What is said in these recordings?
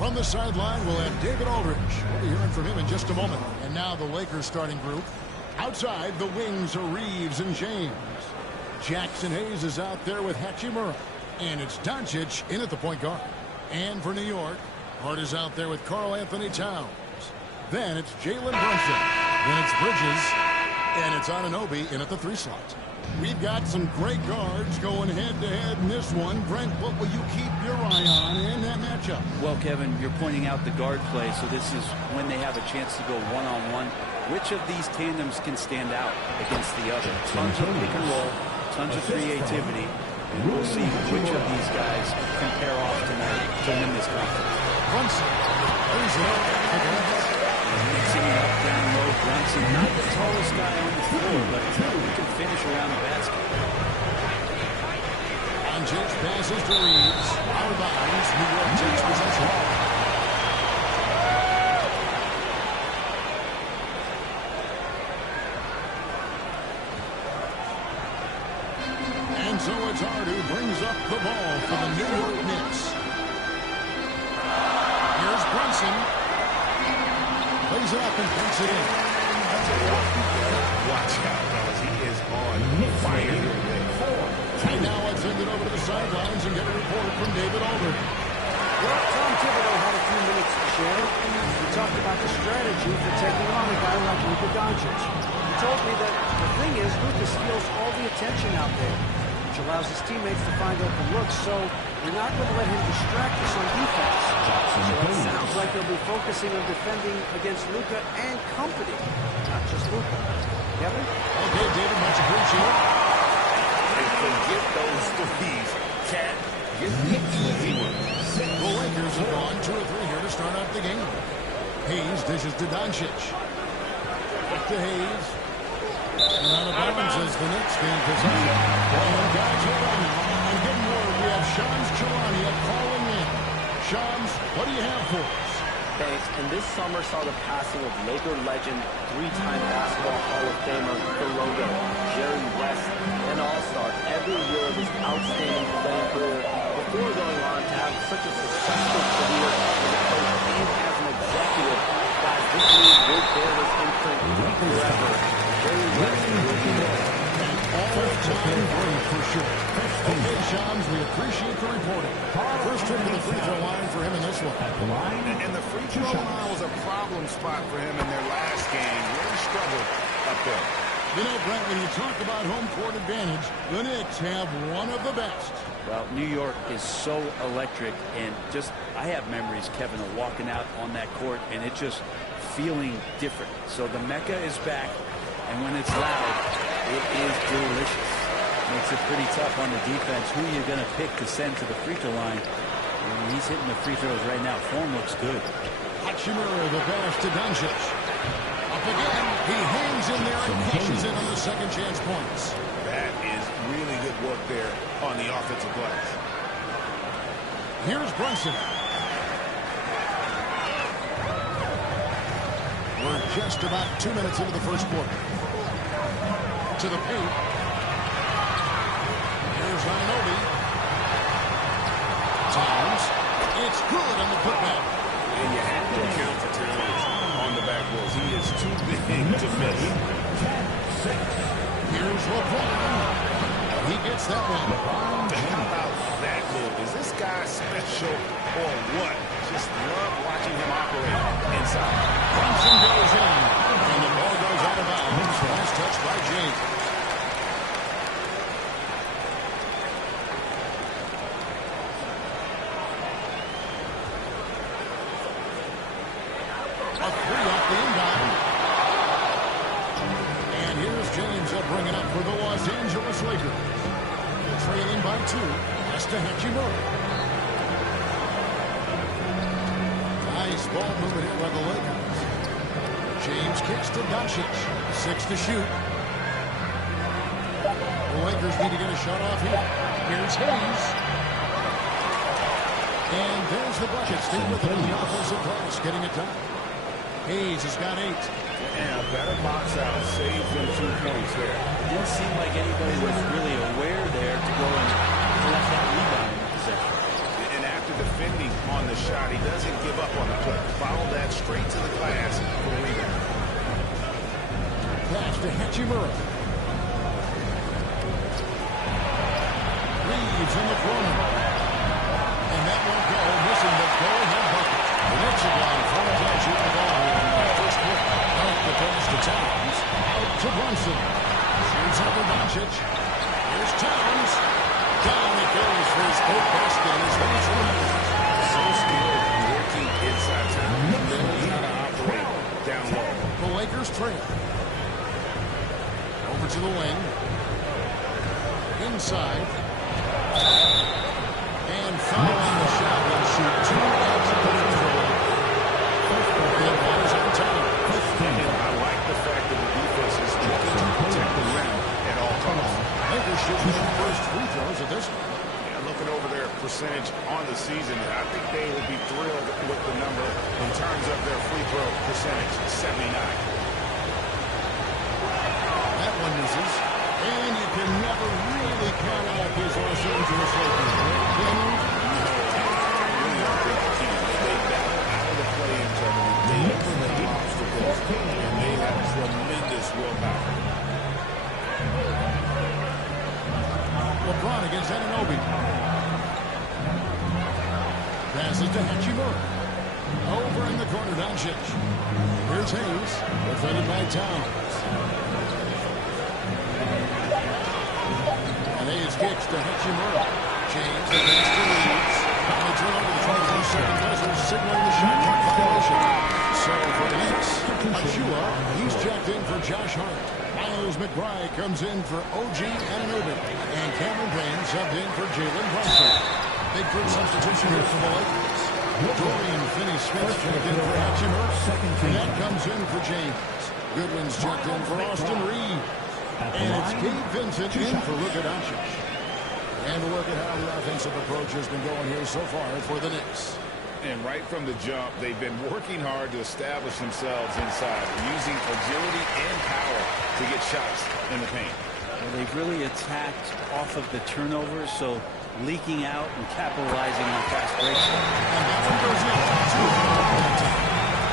From the sideline, we'll have David Aldridge. We'll be hearing from him in just a moment. And now the Lakers starting group. Outside, the wings are Reeves and James. Jackson Hayes is out there with Hachimura. And it's Doncic in at the point guard. And for New York, Hart is out there with Karl Anthony Towns. Then it's Jalen Brunson. Then it's Bridges. And it's Anunoby in at the 3 slot. We've got some great guards going head-to-head in this one. Brent, what will you keep your eye on in that matchup? Well, Kevin, you're pointing out the guard play, so this is when they have a chance to go one-on-one. Which of these tandems can stand out against the other? Tons of pick and roll, tons of creativity, and we'll see which of these guys can pair off tonight to win this conference. Brunson. Mixing it up down low. Brunson, not the tallest guy on the floor, but he can finish around the basket. Doncic passes to Reeves. Out of bounds. New York takes possession. And so it's Hart who brings up the ball for the New York Knicks. Here's Brunson. Plays it up and puts it in. Watch out, fellas. He is on fire. And now let's send it over to the sidelines and get a report from David Aldridge. Well, Tom Thibodeau had a few minutes to share. He talked about the strategy for taking on a guy like Luka Doncic. He told me that the thing is, Luka steals all the attention out there, which allows his teammates to find open looks, so we're not going to let him distract us on defense. So it sounds like they'll be focusing on defending against Luka and company, not just Luka. Kevin? Okay, David, much appreciated. And forget those threes. Cat, get the easy ones. The Lakers have gone 2 or 3 here to start out the game. Hayes dishes to Doncic. Back to Hayes. And out of bounds as the Knicks gain possession. And guys, hold on now. I'm getting word we have Shams Charania calling in. Shams, what do you have for us? Thanks. And this summer saw the passing of Laker legend, 3-time basketball Hall of Famer Philodo, Jerry West, an all-star every year of his outstanding playing career before going on to have such a successful career as a coach and as an executive. Guys, this league will bear his imprint forever. Jerry West will be there. All-time great for sure. Okay, Shams, we appreciate the reporting. First trip to the free throw line for him in this one. And the free throw line was a problem spot for him in their last game. Really struggled up there. You know, Brent, when you talk about home court advantage, the Knicks have one of the best. Well, New York is so electric, and just, I have memories, Kevin, of walking out on that court, and it just feeling different. So the Mecca is back, and when it's loud, it is delicious. Makes it pretty tough on the defense. Who are you going to pick to send to the free throw line? I mean, he's hitting the free throws right now. Form looks good. Hachimura, the pass to Doncic. Up again. He hangs in there and cashes in on the second chance points. That is really good work there on the offensive glass. Here's Brunson. We're just about 2 minutes into the first quarter. To the paint. Here's Anunoby. Towns. It's good on the putback. And you have to account for Towns on the backboards. He is too big to miss. Here's LeBron. He gets that one. How about that move? Is this guy special or what? Just love watching him operate inside. Brunson goes in. And the ball goes out of bounds. Last touch by James. A 3 off the inbound. And here's James. They'll bring it up for the Los Angeles Lakers. They're trailing by 2. That's to Hachimura. Nice ball movement here by the Lakers. James kicks to Doncic. 6 to shoot. The Lakers need to get a shot off here. Here's Hayes. And there's the bucket. Stay with it on the offensive glass, getting it done. Hayes has got 8. And a better box out saves them 2 points there. It didn't seem like anybody was really aware there to go and collect that rebound in the possession. And after the defending on the shot. He doesn't give up on the play. Follow that straight to the glass for a rebound. Pass to Hachimura. Reeves in the corner. And that won't go. Missing the go-ahead bucket. The Knicks are going 4 times shooting the ball here in the first quarter. Out the pass to Towns. Out to Brunson. Shoots over Doncic. Here's Towns. Down it goes for his third basket. His finish remains. So skilled working inside town. He knows how to operate down low. The Lakers trail. Over to the wing. Inside. And foul on the shot. He'll shoot 2 extra points for the Lakers on time. I like the fact that the defense is looking to protect the rim at all costs. Lakers shooting their first free throws at this one. Yeah, looking over their percentage on the season, I think they will be thrilled with the number in terms of their free throw percentage, 79. That one misses. And you can never really count out his Los Angeles Lakers. Really don't think you can. They battle out of the play-in tournament. They overcome obstacles, and they have tremendous willpower. LeBron against Anunoby. Passes to Hachimura. Over in the corner, Doncic. Here's Hayes, defended by Towns. And Hayes kicks to Hachimura. James against the Reeves. And they turn over the 24-second buzzer, signaling the shot clock violation. So for the Knicks, Achua, he's checked in for Josh Hart. Miles McBride comes in for OG Anunoby. And Cameron Payne subbed in for Jalen Brunson. Big group substitution here for the Lakers. Dorian Finney-Smith checked in for Hachimura. And that comes in for James. Goodwin's checked in for Austin Reeves. And it's Gabe Vincent in for Luka Doncic. And look at how the offensive approach has been going here so far for the Knicks. And right from the jump, they've been working hard to establish themselves inside, using agility and power to get shots in the paint. Well, they've really attacked off of the turnovers, so leaking out and capitalizing on fast breaks. And that one goes in.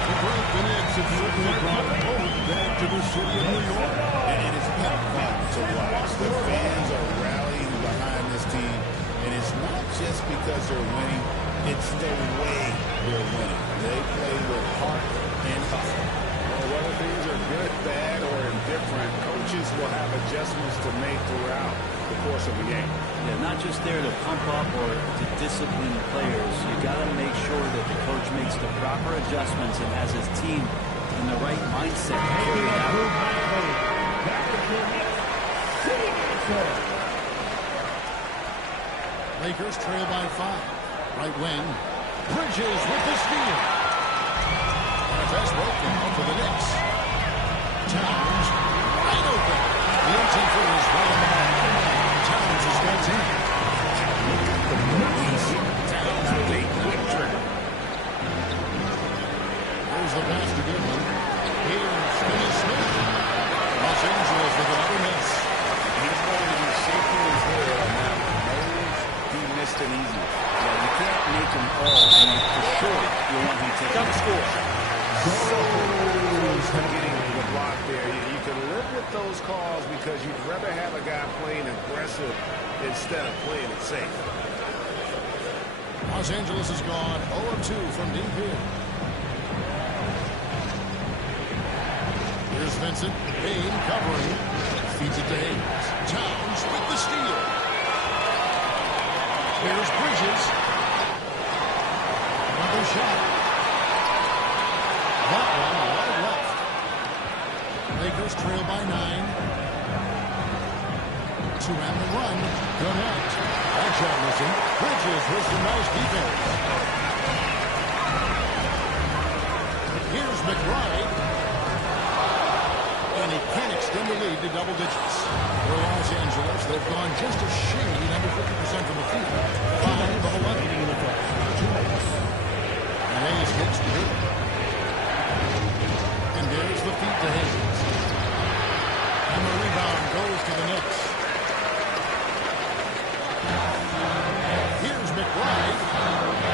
The break, the Knicks have certainly brought home back to the city of New York. And it has been fun to watch. The fans are rallying behind this team, and it's not just because they're winning, it's the way they're winning. They play with heart and hustle. Well, whether things are good, bad, or indifferent, coaches will have adjustments to make throughout the course of the game. Yeah, not just there to pump up or to discipline players. You got to make sure that the coach makes the proper adjustments and has his team in the right mindset to carry it out. Lakers trail by 5. Right wing. Bridges with the steal. And a fast break now for the Knicks. Towns wide open. The 18-footer is right on the line. Towns has got 10. Towns with a quick trigger. Here's the pass to Goodwin. Here's Finney-Smith. Los Angeles with another miss. He's going to be shaking his head on that one. Knows he missed an easy one. Yeah, you can't make them all, and for sure you want him to take the score. So close to getting the block there. You can live with those calls because you'd rather have a guy playing aggressive instead of playing it safe. Los Angeles has gone 0-2 from deep here. Here's Vincent. Payne covering. Feeds it to Hayes. Towns with the steal. Here's Bridges. Another shot. That one right left. Lakers trail by 9. To end the run. Garnett. That shot missing. Bridges with some nice defense. Here's McBride. And he can extend the lead to double digits. For Los Angeles, they've gone just a shade under 50% from the field. 5 of 11. And Hayes hits to good. And there's the feed to Hayes. And the rebound goes to the Knicks. Here's McBride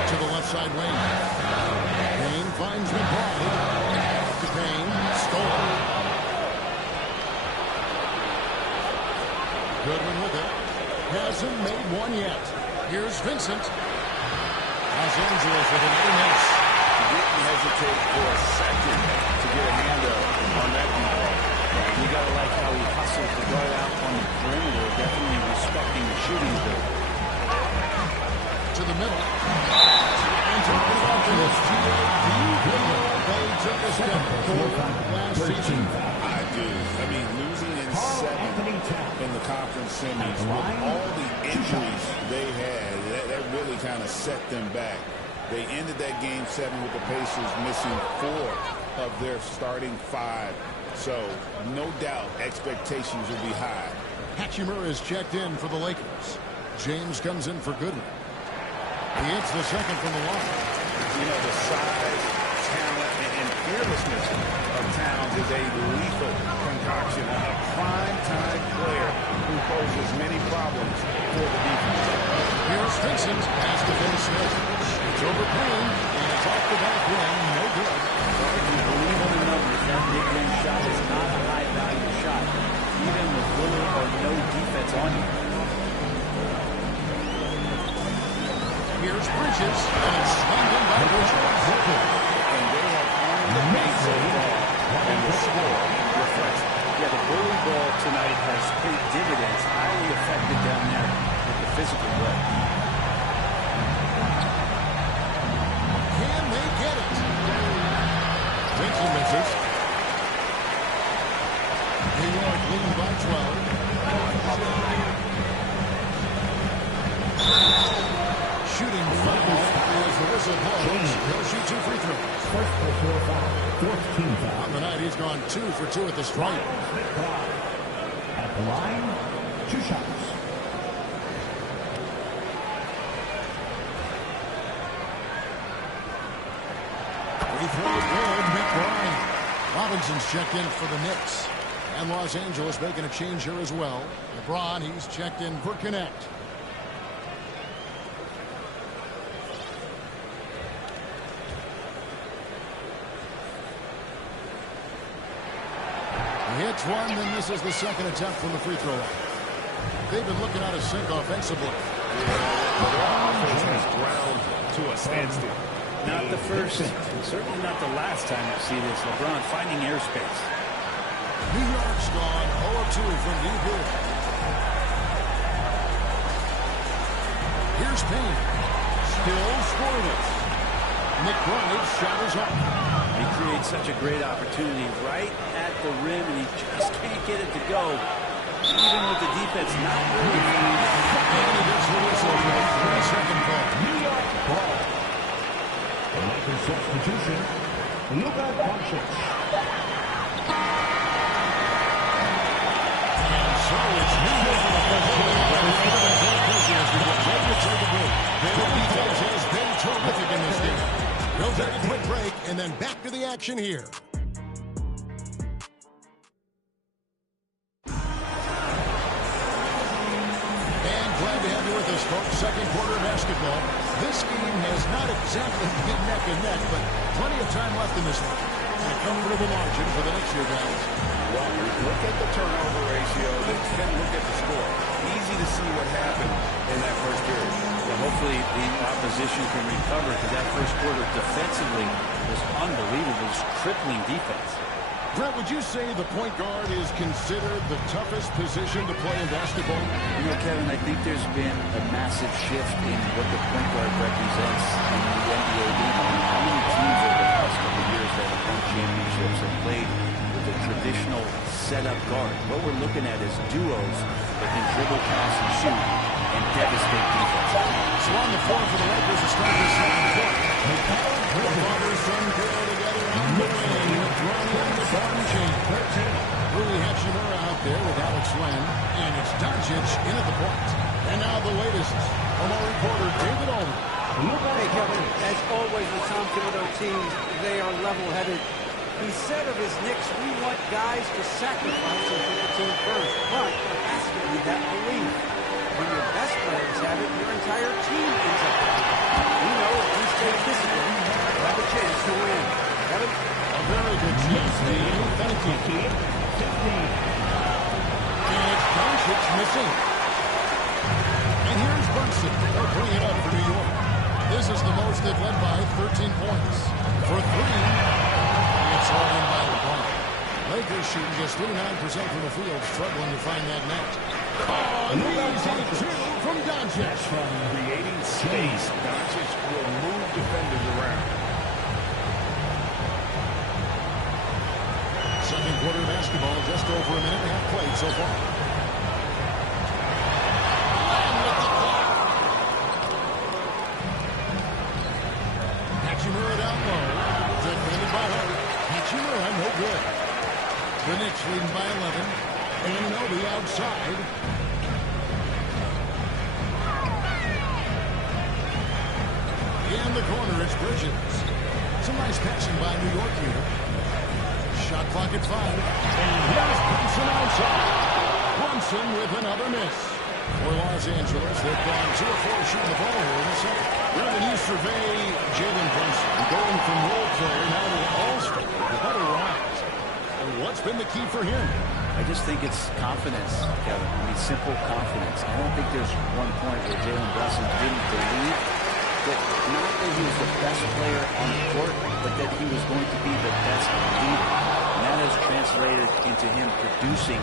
to the hasn't made one yet. Here's Vincent. Los Angeles with another miss. He didn't hesitate for a second to get a hand up on that deep ball. You got to like how he hustles to guard out on the perimeter, definitely respecting the shooting ability. To the middle. And talking about this GA, do you think they took a step forward last season? I do. I mean, losing in 7 in the conference semis with all the injuries they had, that really kind of set them back. They ended that game 7 with the Pacers missing 4 of their starting 5. So, no doubt, expectations will be high. Hachimura is checked in for the Lakers. James comes in for Goodwin. He hits the second from the line. You know, the size, talent, and fearlessness of Towns is a lethal concoction. A prime-time player who poses many problems for the defense. Here's Vincent. Pass to Ben Smith. It's over Payne, and it's off the back rim. No good. Well, if you believe in the numbers, that mid-range shot is not a high-value shot, even with little or no defense on you. Here's Bridges, and it's swung in by Bridges. And they have earned the pace so far, and the score reflects it. Yeah, the bully ball tonight has paid dividends, highly effective down there with the physical play. Can they get it? Vincent misses. New York leading by 12. Shooting foul as the whistle blows. He'll shoot 2 free throws. First personal foul, 4th team foul. On the night, he's gone 2 for 2 at the stripe. At the line, 2 shots. Free throw good, McBride. Robinson's checked in for the Knicks. And Los Angeles making a change here as well. LeBron, he's checked in for Connect. He hits one, then this is the second attempt from the free throw line. They've been looking out of sync offensively. Their offense has ground to a standstill. Not the first, certainly not the last time you see this. LeBron finding airspace. New York's gone 0-2 from deep here. Here's Payne. Still scoreless. McBride's shot is up. He creates such a great opportunity right at the rim, and he just can't get it to go. Even with the defense not really. And he gets the whistle for a 3-second call. New York ball. The Lakers substitution, Luka Doncic. And so it's New York. Their defense has been terrific in this game. We'll take a quick break and then back to the action here. And glad to have you with us, folks. Second quarter basketball. This game has not exactly been neck and neck, but plenty of time left in this one. And a comfortable margin for the next year, guys. Well, look at the turnover ratio, then look at the score. Easy to see what happened in that first period. Well, hopefully the opposition can recover, because that first quarter defensively was unbelievable. It was crippling defense. Brett, would you say the point guard is considered the toughest position to play in basketball? You know, Kevin, I think there's been a massive shift in what the point guard represents in the NBA game. How many teams over the past couple of years that have won championships have played with a traditional setup guard? What we're looking at is duos that can dribble, pass, and shoot and devastate defense. So on the floor for the Lakers to start this second quarter. The father-son duo together on the wing with Ronnie and the Bond Chain. Rui Hachimura out there with Alex Len. And it's Doncic in at the point. And now the latest from our reporter, David Aldridge. Hey, Kevin, as always with Tom Thibodeau teams, they are level-headed. He said of his Knicks, we want guys to sacrifice and put the team first. But there has to be that belief. When your best players have it, your entire team ends up having it. We know if we stay disciplined, we'll have a chance to win. Kevin? A very good chance, Dave. Thank you. And it's Doncic missing. Brunson. They're putting it up for New York. This is the most they've led by 13 points. For three, it's all in by LeBron. Lakers shooting just 39% from the field, struggling to find that net. Easy two from Doncic. From creating space, Doncic will move defenders around. Second quarter basketball, just over a minute and a half played so far. Hachimura down low. Defended by Hart. Hachimura, no good. The Knicks leading by 11. Anunoby outside. In the corner, it's Bridges. Some nice passing by New York here. Shot clock at 5. And here's Brunson outside. Brunson with another miss. For Los Angeles, they've gone 2 of 4 shooting the ball here in the second. Well, when you survey Jalen Brunson, going from role player now to all-star, what a rise. And what's been the key for him? I just think it's confidence, Kevin. I mean, simple confidence. I don't think there's one point where Jalen Brunson didn't believe that not that he was the best player on the court, but that he was going to be the best leader. And that has translated into him producing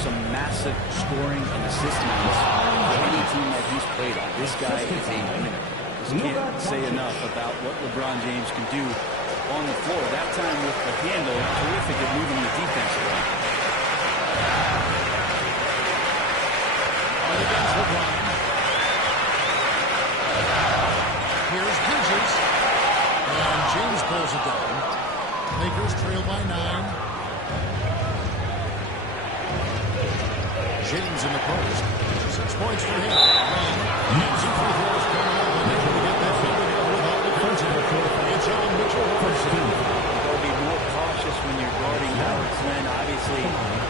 some massive scoring and assist numbers for any team that he's played on. This guy is a winner. Just can't say enough about what LeBron James can do on the floor. That time with the handle, terrific at moving the defense around. Against LeBron. Here's Bridges. And James pulls it down. Lakers trail by 9. James in the post. 6 points for him. And 2 free throws coming up. And able to get that field together without the defensive. It's on Mitchell first. You've got to be more cautious when you're guarding Howard Flynn. Obviously,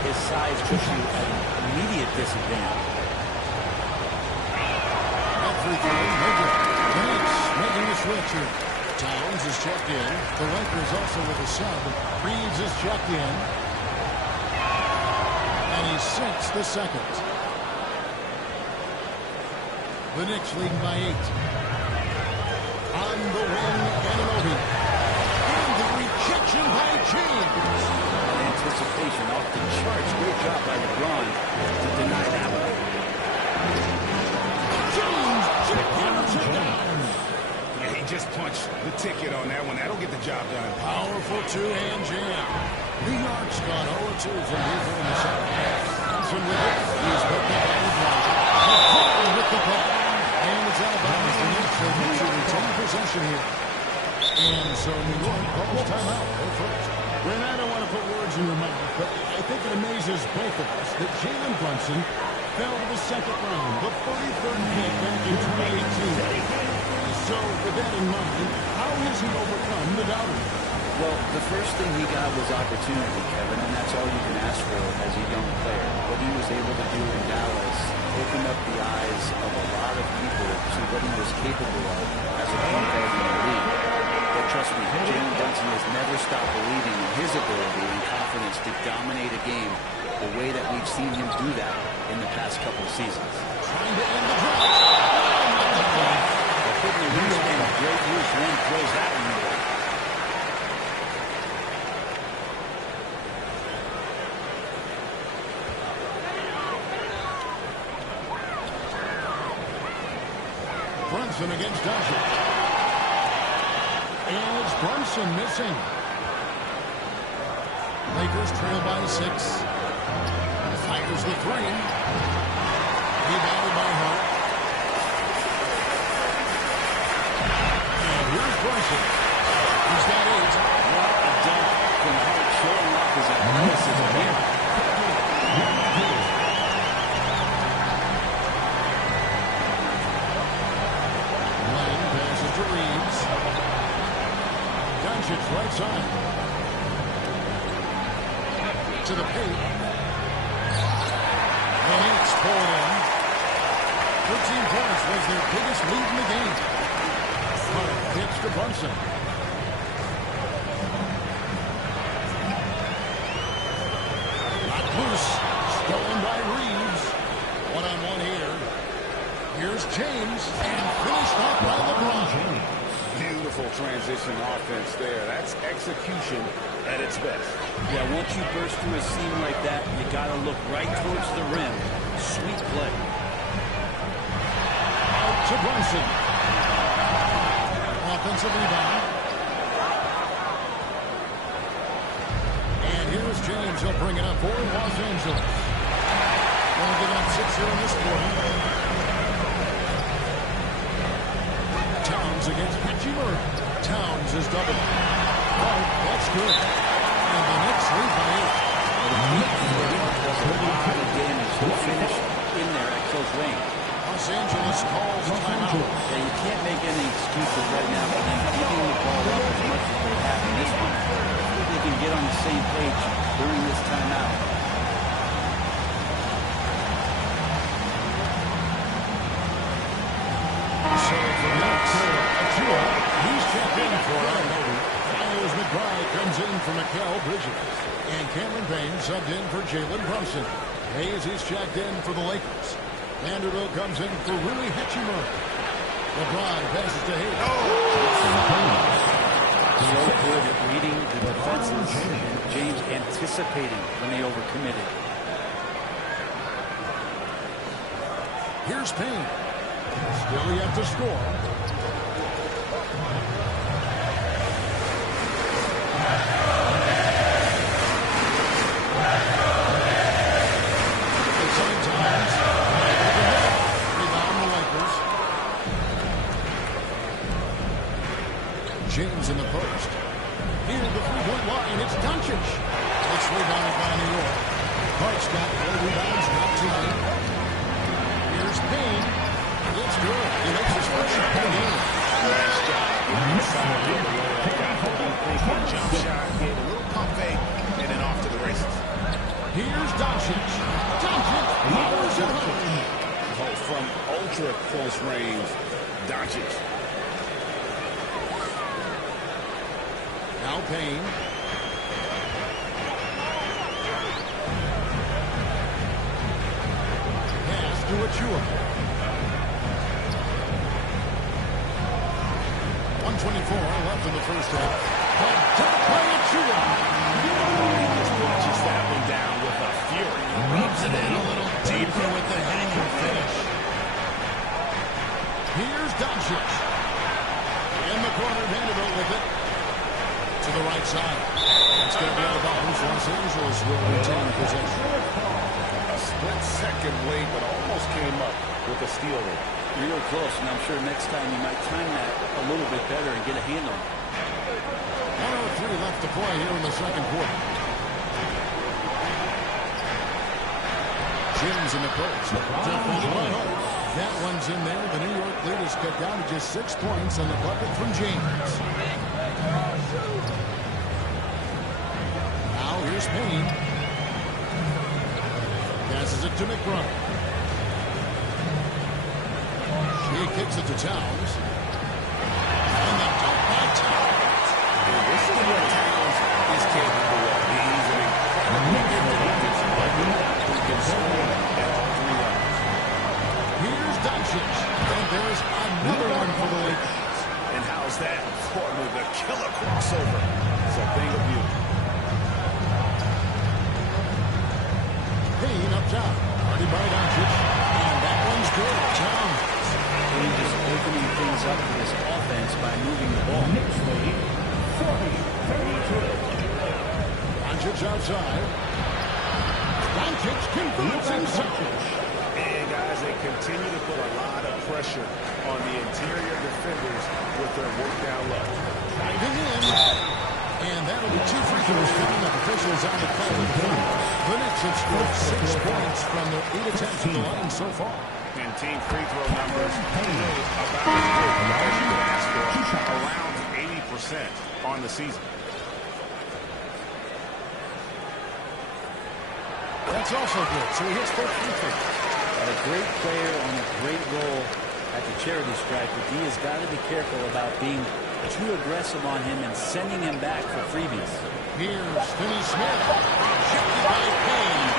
his size puts you at an immediate disadvantage. That free throw is no good. The Knicks making the switch here. Towns is checked in. The Lakers also with a sub. Reeves is checked in. And he sinks the second. The Knicks leading by 8. On the wing, Anunoby. And the rejection by James. Anticipation off the charts. Great job by LeBron to deny that one. James counters it down. Yeah, he just punched the ticket on that one. That'll get the job done. Powerful two-hand jam. New York's gone 0-2 from here in the second half. Thompson with it. He's picked up by LeBron. With the ball. And it's out of bounds. The Knicks will need to retain possession here. And so New York calls timeout. Go first. Ren, I don't want to put words in your mouth, but I think it amazes both of us that Jalen Brunson fell to the second round, the 43rd pick back in 2018. So, with that in mind, how has he overcome the doubters? Well, the first thing he got was opportunity, Kevin, and that's all you can ask for as a young player. What he was able to do in Dallas opened up the eyes of a lot of people to what he was capable of as a point guard in the league. But trust me, Jalen Brunson has never stopped believing in his ability and confidence to dominate a game the way that we've seen him do that in the past couple of seasons. Trying to end the drive. Putting the wingspan of great use when he throws that one away. Brunson against Doncic. And it's Brunson missing. Lakers trail by 6. Fires the 3. Rebounded by Hart. And here's Brunson. He's got 8. What a dunk from Hart, showing off his athleticism here. Lang passes to Reeves. Doncic right side. To the paint. The Knicks pull it in. 13 points was their biggest lead in the game. Hart pitch to Brunson. Knocked loose. Stolen by Reeves. One-on-one here. Here's James, and finished off by LeBron. Beautiful transition offense there. That's execution at its best. Yeah, once you burst through a seam like that, you got to look right towards the rim. Sweet play. Out to Brunson. Offensive rebound. And here's James. He'll bring it up for Los Angeles. Only giving up 6 here in this quarter. Towns against Hachimura. Towns is double. Oh, that's good. And the Knicks lead by 8. Does a lot of damage to finish in there at close range. Los Angeles calls timeout. Yeah, you can't make any excuses right now for them giving the ball up as much as they have in this one. If they can get on the same page during this timeout. So for Knicks, Achua, he's checked in for Almodu. Miles McBride comes in for Mikal Bridges. And Cameron Payne subbed in for Jalen Brunson. Hayes, he's checked in for the Lakers. Vanderbilt comes in for Rui Hachimura. LeBron passes to Hayes. So good at reading the defenses. And James anticipating when they overcommitted. Here's Payne. Still yet to score. Sometimes, rebound the Lakers. James in the post. Here at the three-point line, it's Doncic. It's rebounded by New York. Hart's got 4 rebounds, got 2. Here's Payne. It's good. He makes his first shot of the game. Nice job. Inside the jump shot, gave a little pump fake, and then off to the races. Here's Doncic. Doncic powers it home. From ultra close range, Doncic. Now Payne. Pass to Achua. 1:24 left in the first half. And dunk by Achua. He just watches that one down with a fury. Rubs it in a little deeper with the hanging finish. Here's Doncic. In the corner, Vanderbilt with it. To the right side. It's going to be out of bounds. Los Angeles will retain possession. A split second late, but almost came up with a steal there. Real close, and I'm sure next time you might time that a little bit better and get a handle. 1:03 left to play here in the second quarter. James in the post. Defended by Hart. That one's in there. The New York lead is cut down to just 6 points on the bucket from James. Now here's Payne. Passes it to McBride. He kicks it to Towns. And the dunk by Towns. This is what Towns is capable of. He's an incredible defensive player who can score at all 3 levels. Here's Doncic. And there's another one for the Lakers. And how's that? Caught with a killer crossover. It's a thing of beauty. Payne up top. Guarded by Doncic. And that one's good. Towns. He's just opening things up for this offense by moving the ball. Knicks lead 40-32. Doncic outside. Doncic converts himself. And guys, they continue to put a lot of pressure on the interior defenders with their work down low. Driving in. And that'll be 2 free throws coming up. Officials on the call. The Knicks have scored 6 points from their 8 attempts at the line so far. And team free throw numbers about as good as you can ask for, around 80% on the season. That's also good. So he hits both free throws. A great player on a great role at the charity stripe, but he has got to be careful about being too aggressive on him and sending him back for freebies. Here's Finney Smith. Shifted by Payne.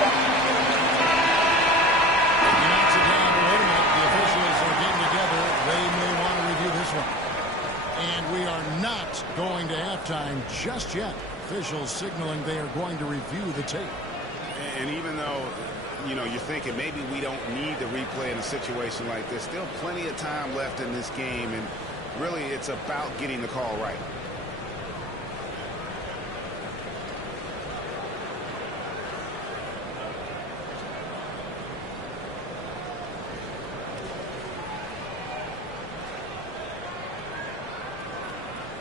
He knocks it down to Limit. The officials are we are not going to halftime just yet. Officials signaling they are going to review the tape. And even though, you know, you're thinking maybe we don't need the replay in a situation like this, still plenty of time left in this game, and really it's about getting the call right.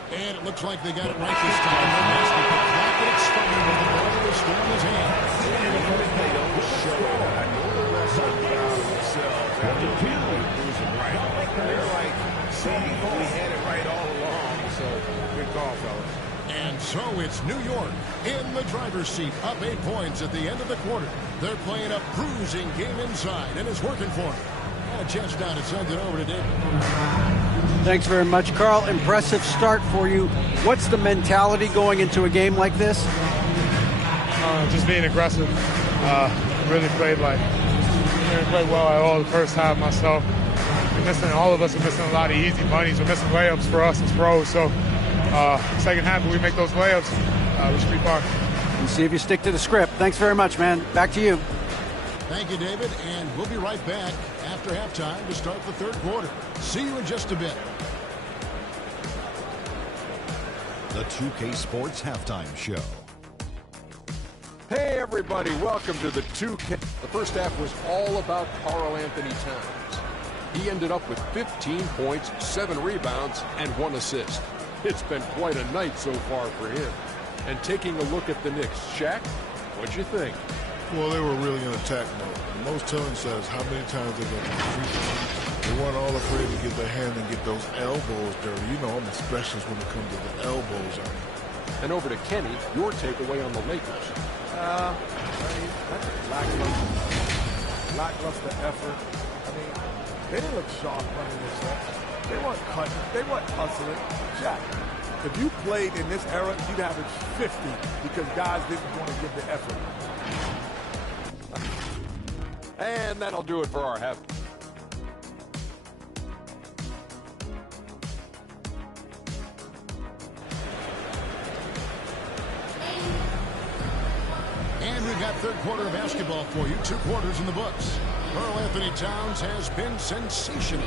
And it looks like they got it right this time. No mess with the clock that expired with the ball was still in his hands. And even if they don't show it, I know the refs are proud of themselves after they lose it right. They're like, see, we had it right all along. So, good call, fellas. And so it's New York in the driver's seat, up 8 points at the end of the quarter. They're playing a bruising game inside, and it's working for them. Got a chance now to send it over to David. Thanks very much, Carl. Impressive start for you. What's the mentality going into a game like this? Just being aggressive. Really played well at all the first half myself. All of us are missing a lot of easy bunnies. We're missing layups for us as pros. So second half, when we make those layups, we should be fine. And see if you stick to the script. Thanks very much, man. Back to you. Thank you, David, and we'll be right back after halftime to start the third quarter. See you in just a bit. The 2K Sports Halftime Show. Hey everybody, welcome to the 2K. The first half was all about Karl Anthony Towns. He ended up with 15 points, 7 rebounds, and 1 assist. It's been quite a night so far for him. And taking a look at the Knicks, Shaq, what'd you think? Well, they were really in attack mode. The most telling says how many times they're going to be free. They weren't all afraid to get their hand and get those elbows dirty. You know, I'm a specialist when it comes to the elbows. And over to Kenny, your takeaway on the Lakers. I mean, that's lackluster effort. I mean, they didn't look sharp running this set. They weren't cutting. They weren't hustling. Jack, if you played in this era, you'd average 50 because guys didn't want to give the effort. And that'll do it for our half. And we've got third quarter of basketball for you. 2 quarters in the books. Karl Anthony Towns has been sensational.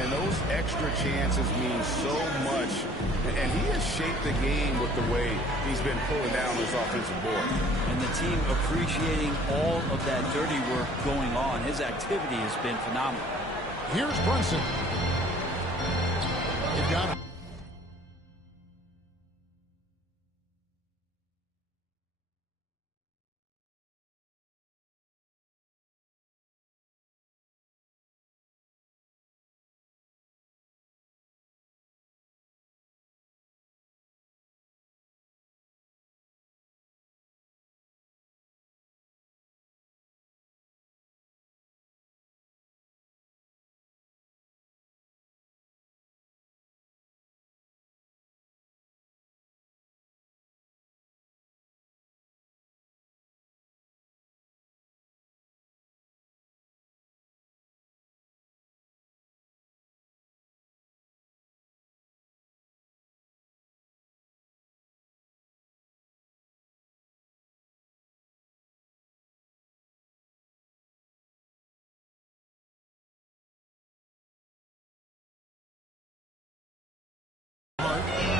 And those extra chances mean so much. And he has shaped the game with the way he's been pulling down this offensive board. And the team appreciating all of that dirty work going on. His activity has been phenomenal. Here's Brunson. They've got him.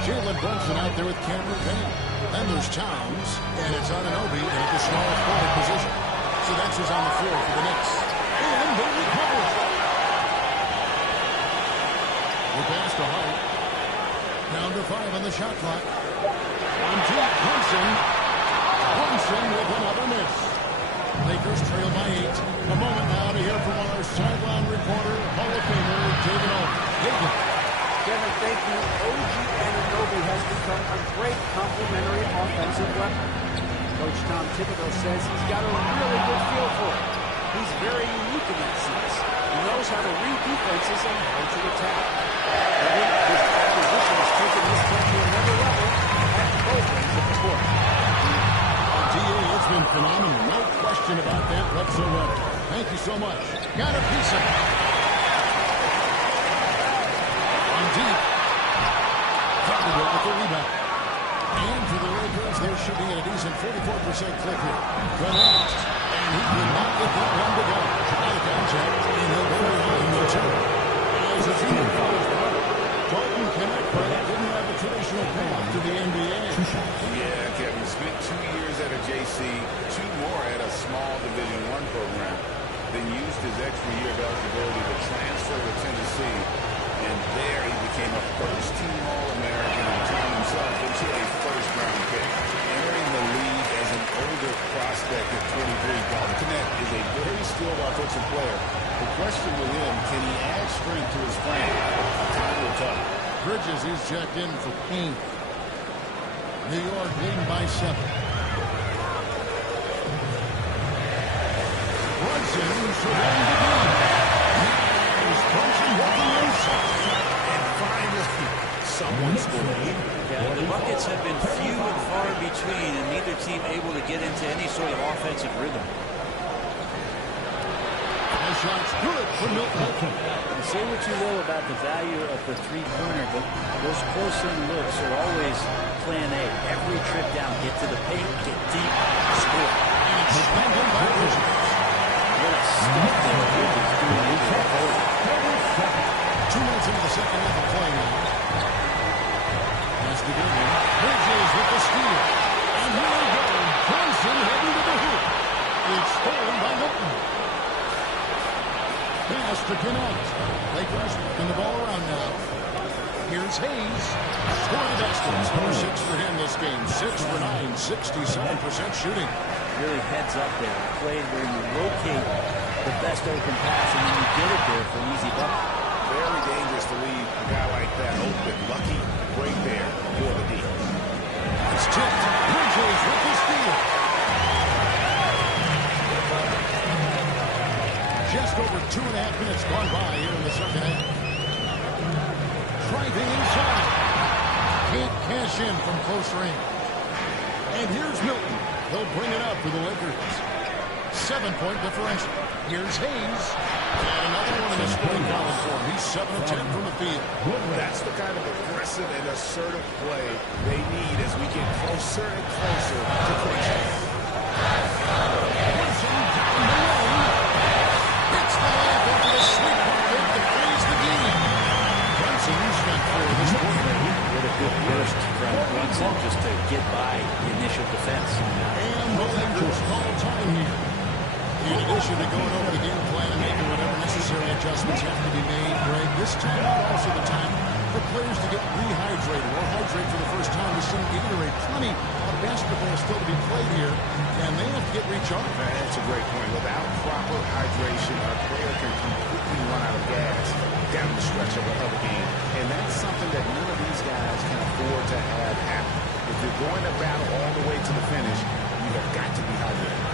Jalen Brunson out there with Cameron Payne. Then there's Towns, and it's Anunoby at the small forward position. So that's who's on the floor for the Knicks. And they recover it. We're past the Hart. Down to 5 on the shot clock. On deep, Brunson. Brunson with another miss. Lakers trail by 8. A moment now to hear from our sideline reporter, Hall of Famer David Aldridge. Kevin, thank you. OG Anunoby has become a great complementary offensive weapon. Coach Tom Thibodeau says he's got a really good feel for it. He's very unique in that sense. He knows how to read defenses and how to attack. Kevin, his acquisition has taken this team to another level at both ends of the court. DA has been phenomenal. No question about that whatsoever. Thank you so much. Got a piece of it. On deep. Steele with the rebound. And for the Lakers, they're shooting at a decent 44% clip here. Garnett, and he did not get that one to go. Out of contact, and he'll go to the line for two. As a team fouls out, Dalton Kenneth didn't have a traditional path to the NBA. Yeah, Kevin spent 2 years at a JC, 2 more at a small Division I program, then used his extra year of eligibility to transfer to Tennessee, and there he became a first-team All-American and turned himself into a first-round pick. Entering the league as an older prospect at 23, Dalton Kenneth is a very skilled offensive player. The question with him, can he add strength to his frame? Time will tell. Bridges is checked in for Payne. New York leading by 7. Brunson surrounding the game. Here's Brunson walking inside. And finally, someone scored. Yeah, the buckets have been few and far between, and neither team able to get into any sort of offensive rhythm. The shot's good for Milton. Say what you will about the value of the three-pointer, but those close-in looks are always plan A. Every trip down, get to the paint, get deep, score. And it's defended by Bridges. What a step that Bridges doing into the hole. 2 minutes into the second half of play now. As the game, Bridges with the steal. And here we go. Brunson heading to the hoop. It's stolen by Milton. Pass to Gannett. Lakers working the ball around now. Here's Hayes. Score the baskets. Number 6 for him this game. 6 for 9. 67% shooting. Really heads up there. Play where you locate the best open pass and then you get it there for an easy bucket. Very dangerous to leave a guy like that open. Lucky right there for the D. It's tipped. Bridges with the steal. Just over 2.5 minutes gone by here in the second half. Driving inside. Can't cash in from close range. And here's Milton. He'll bring it up for the Lakers. 7-point differential. Here's Hayes. And another one in the scoring column for him. He's 7 of 10 from the field. That's the kind of aggressive and assertive play they need as we get closer and closer to clinching. Brunson down the lane. Hits the layup over the sweep pocket to freeze the game. Brunson's got 4 this quarter. What a good burst from Brunson just to get by the initial defense. And the Lakers call time here. In addition to going over the game plan and making whatever necessary adjustments have to be made, Greg, this time is also the time for players to get rehydrated or hydrate for the first time to some Gatorade. Plenty of basketball still to be played here, and they have to get recharged. That's a great point. Without proper hydration, a player can completely run out of gas down the stretch of a game. And that's something that none of these guys can afford to have happen. If you're going to battle all the way to the finish, you have got to be hydrated.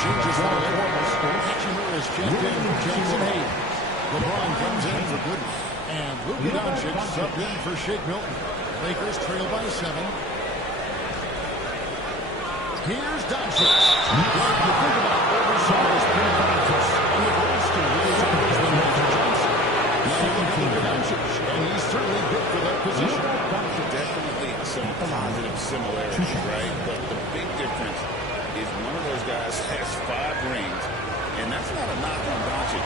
Changes for the Lakers. Hachimura is checked in for Jackson Hayes. LeBron comes in for Goodman. And Luka Doncic subbed in for Shake Milton. Lakers trail by 7. Here's Doncic. Well, you think about oversized Pinocchio and the goal scorer is always been Magic Johnson. Now you look at Luka Doncic, and he's certainly built for that position. Definitely some positive similarities, right? But the big difference is one of those guys has 5 rings, and that's not a knock on Doncic.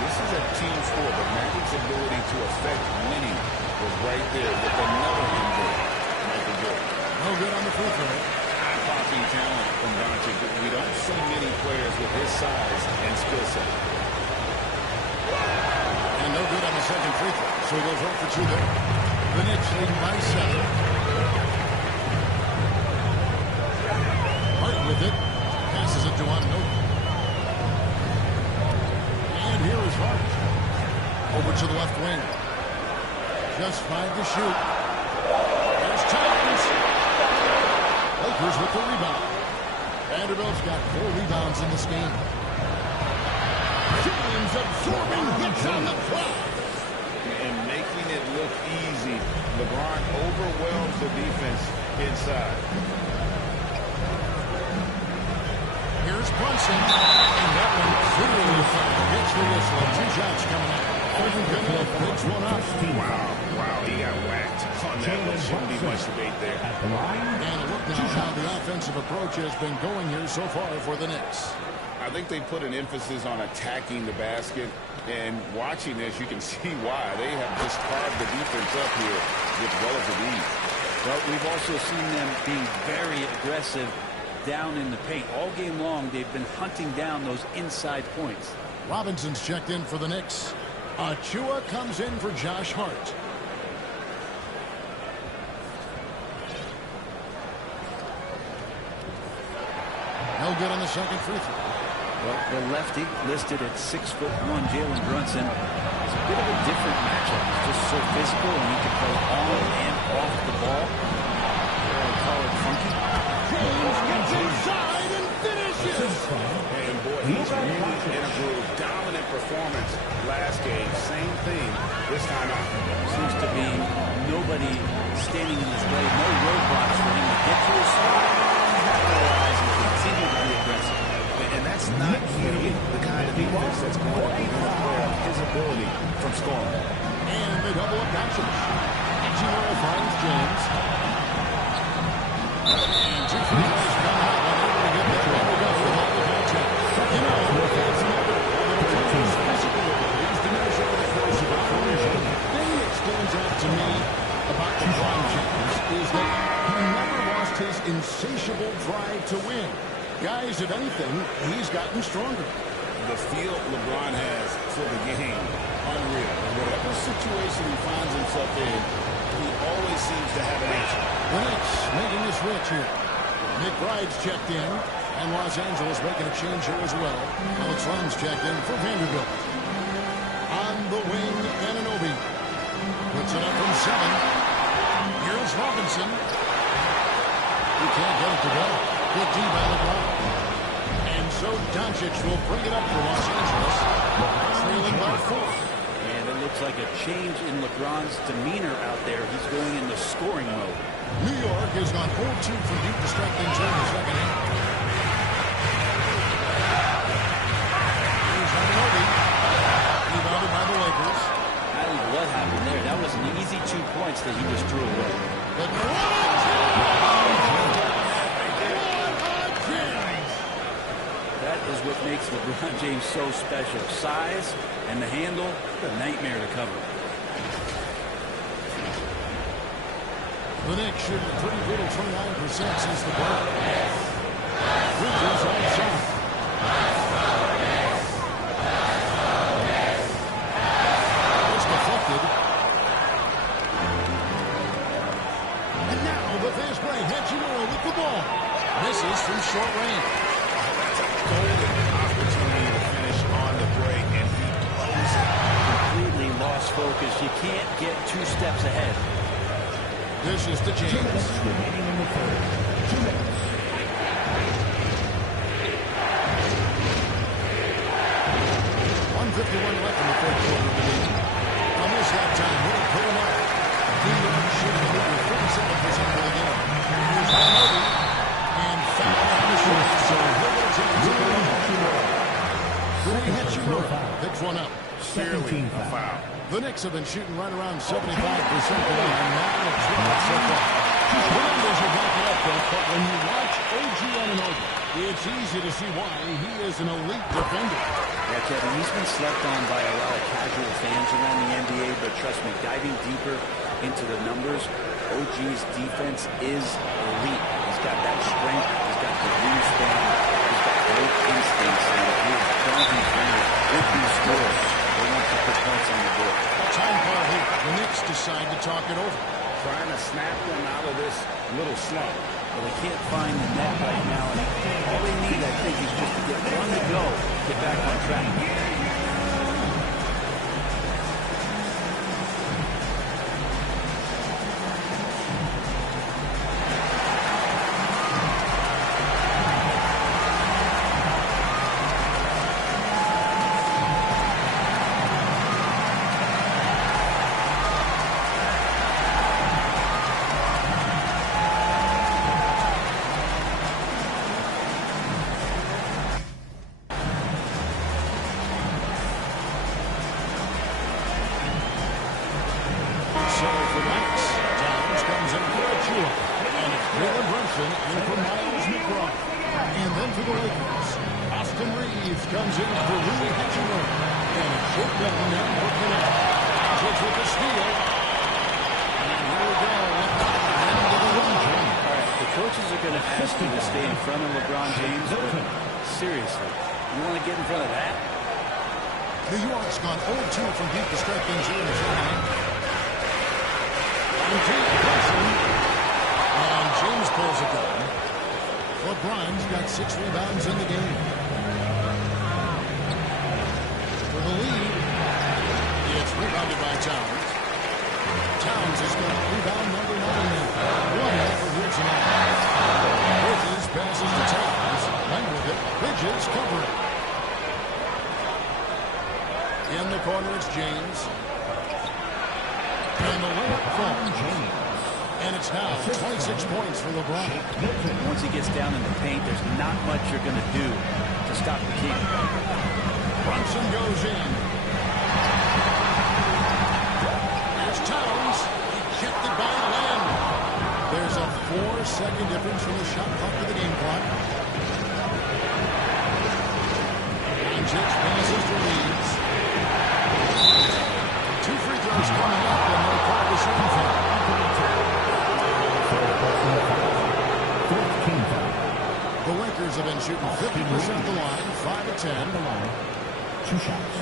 This is a team sport, but Magic's ability to affect winning was right there with another injury, Michael Jordan. No good on the free throw. Eye-popping talent from Doncic. We don't see many players with his size and skill set. And no good on the second free throw, so he goes 0 for 2 there. The Knicks leading by 7. With it, passes it to Anunoby. And here is Hart. Over to the left wing. Just 5 to shoot. There's Towns. Lakers with the rebound. Vanderbilt's got 4 rebounds in this game. James absorbing hits on the clock. and making it look easy. LeBron overwhelms the defense inside. Here's Brunson, and that one clearly foul. Gets the whistle. 2 shots coming out. Picks one up. Wow, he got whacked on that one. Shouldn't be much debate there. And look now how the offensive approach has been going here so far for the Knicks. I think they put an emphasis on attacking the basket, and watching this, you can see why. They have just carved the defense up here with relative ease. But we've also seen them being very aggressive down in the paint. All game long, they've been hunting down those inside points. Robinson's checked in for the Knicks. Achua comes in for Josh Hart. No good on the second free throw. Well, the lefty listed at 6'1", Jalen Brunson. It's a bit of a different matchup. He's just so physical, and he can play on and off the ball. I call it funky. James gets inside and finishes. And boy, he's really in a groove. Dominant performance last game. Same thing this time out. Seems to be nobody standing in his way. No roadblocks for him to get to his spot, capitalize, and continue to be aggressive. And that's not usually the kind of defense that's going to be able to play up his ability from scoring. And they double up Doncic. Hachimura finds James. And 2 free throws come out. Unable to get that one to go without the contact. You know, that's another one of James' physical abilities diminish over the course of a career. The thing that stands out to me about LeBron James is that he never lost his insatiable drive to win. Guys, if anything, he's gotten stronger. The feel LeBron has for the game, unreal. Whatever situation he finds himself in, he always seems to have an answer. The Knicks making the switch here. McBride's checked in, and Los Angeles making a change here as well. Alex Len's checked in for Vanderbilt. On the wing, Anunoby puts it up from 7. Here's Robinson. He can't get it to go. Good D by LeBron. And so Doncic will bring it up for Los Angeles, trailing by 4. And it looks like a change in LeBron's demeanor out there. He's going into scoring mode. New York has gone 0-2 from deep to start things in the second half. Here's Anunoby. Rebounded by the Lakers. I don't know what happened there. That was an easy 2 points that he just threw away. But that is what makes LeBron James so special. Size and the handle, a nightmare to cover. the Knicks shooting a pretty brutal 29% since the break. Bridges outside. It's deflected. And now the fast break. Hachimura with the ball. Misses from short range. That's a golden opportunity to finish on the break, and he blows it. Completely lost focus. You can't get 2 steps ahead. This is to James. 2 minutes remaining in the third. 2 minutes. 1:51 left in the third quarter of the game. Almost that time. What a pull him out. New York shooting a lead with 47% for the game. Here's Anunoby. And foul on the shot. So he'll go James at the line. Hachimura picks one up. Clearly a foul. The Knicks have been shooting right around 75% for the line. 9 of 12 so far. The numbers are backing up, but when you watch OG Anunoby, it's easy to see why he is an elite defender. Yeah, Kevin, he's been slept on by a lot of casual fans around the NBA, but trust me, diving deeper into the numbers, OG's defense is elite. He's got that strength, he's got the wingspan, he's got great instincts, and he's daunting fans with these scores. They want to put points on the board. Time call here. The Knicks decide to talk it over. Trying to snap them out of this little slump. Well, they can't find the net right now, and all they need, I think, is just to get one to go, get back on track. Shula. And it's Jalen Brunson in for Miles McBride. And then for the Lakers, Austin Reeves comes in for Rui Hachimura. And it's short down now for Canal. Doncic with the steal. And here we go. Into the run. All right, the coaches are going to ask you to stay in front of LeBron James, but seriously, you want to get in front of that? New York's gone 0-2 from deep to start things here in the second. And James pulls it down. LeBron's got 6 rebounds in the game. For the lead, it's rebounded by Towns. Towns has got rebound number 9 now. 1 effort here tonight. Bridges passes to Towns. Went with it. Bridges covering. In the corner, it's James. And the layup from James. And it's now 26 points for LeBron. Once he gets down in the paint, there's not much you're going to do to stop the King. Brunson goes in. Here's Towns. Ejected by Len. There's a 4-second difference from the shot clock to the game clock. Doncic passes to Reeves. 2 free throws coming up, and they'll call the shooting foul. The Lakers have been shooting 50% at the line, 5 of 10. 2 shots.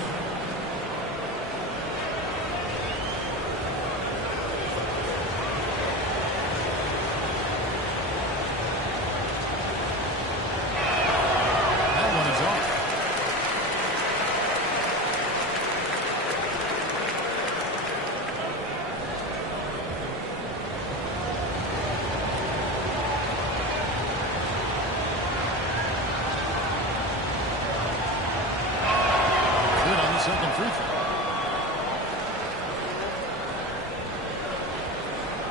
That one is off. Second free throw.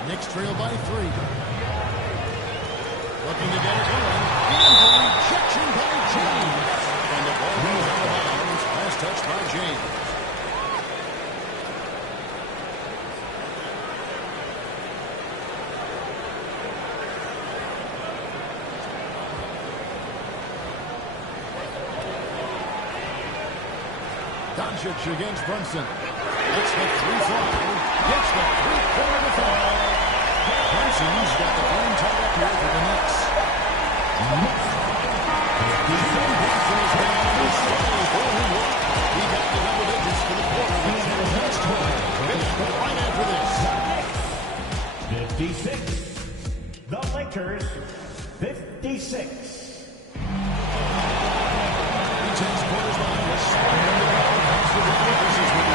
Knicks trail by 3. Looking to get it going. And the rejection by James. And the ball goes out of bounds. Last touch by James. Doncic against Brunson. Gets the 3 fly. Gets the 3-quarter to fall. Brunson's got the game tied up here for the Knicks. Brunson is down to 7. He got the double digits for the quarter with 10 minutes to go. Right after this. 56. The Lakers, 56. He takes quarters behind us. This is what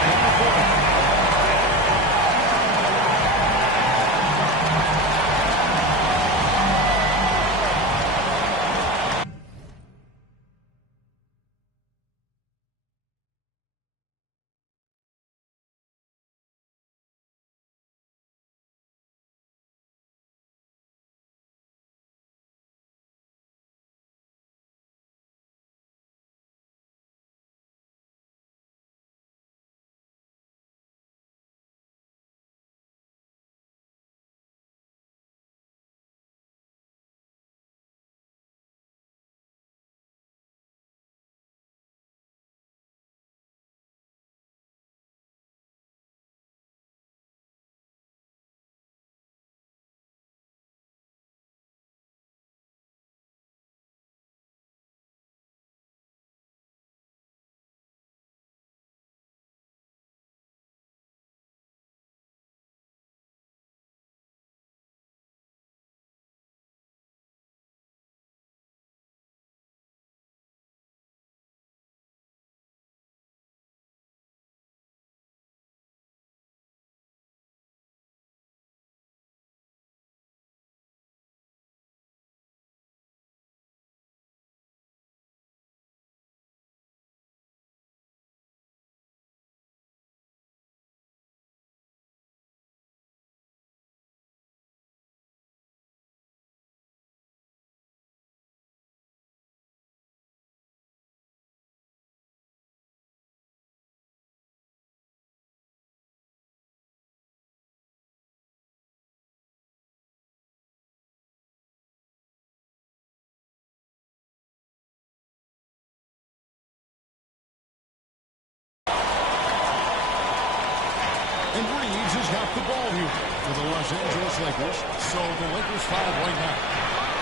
off the ball here for the Los Angeles Lakers. So the Lakers 5 right now.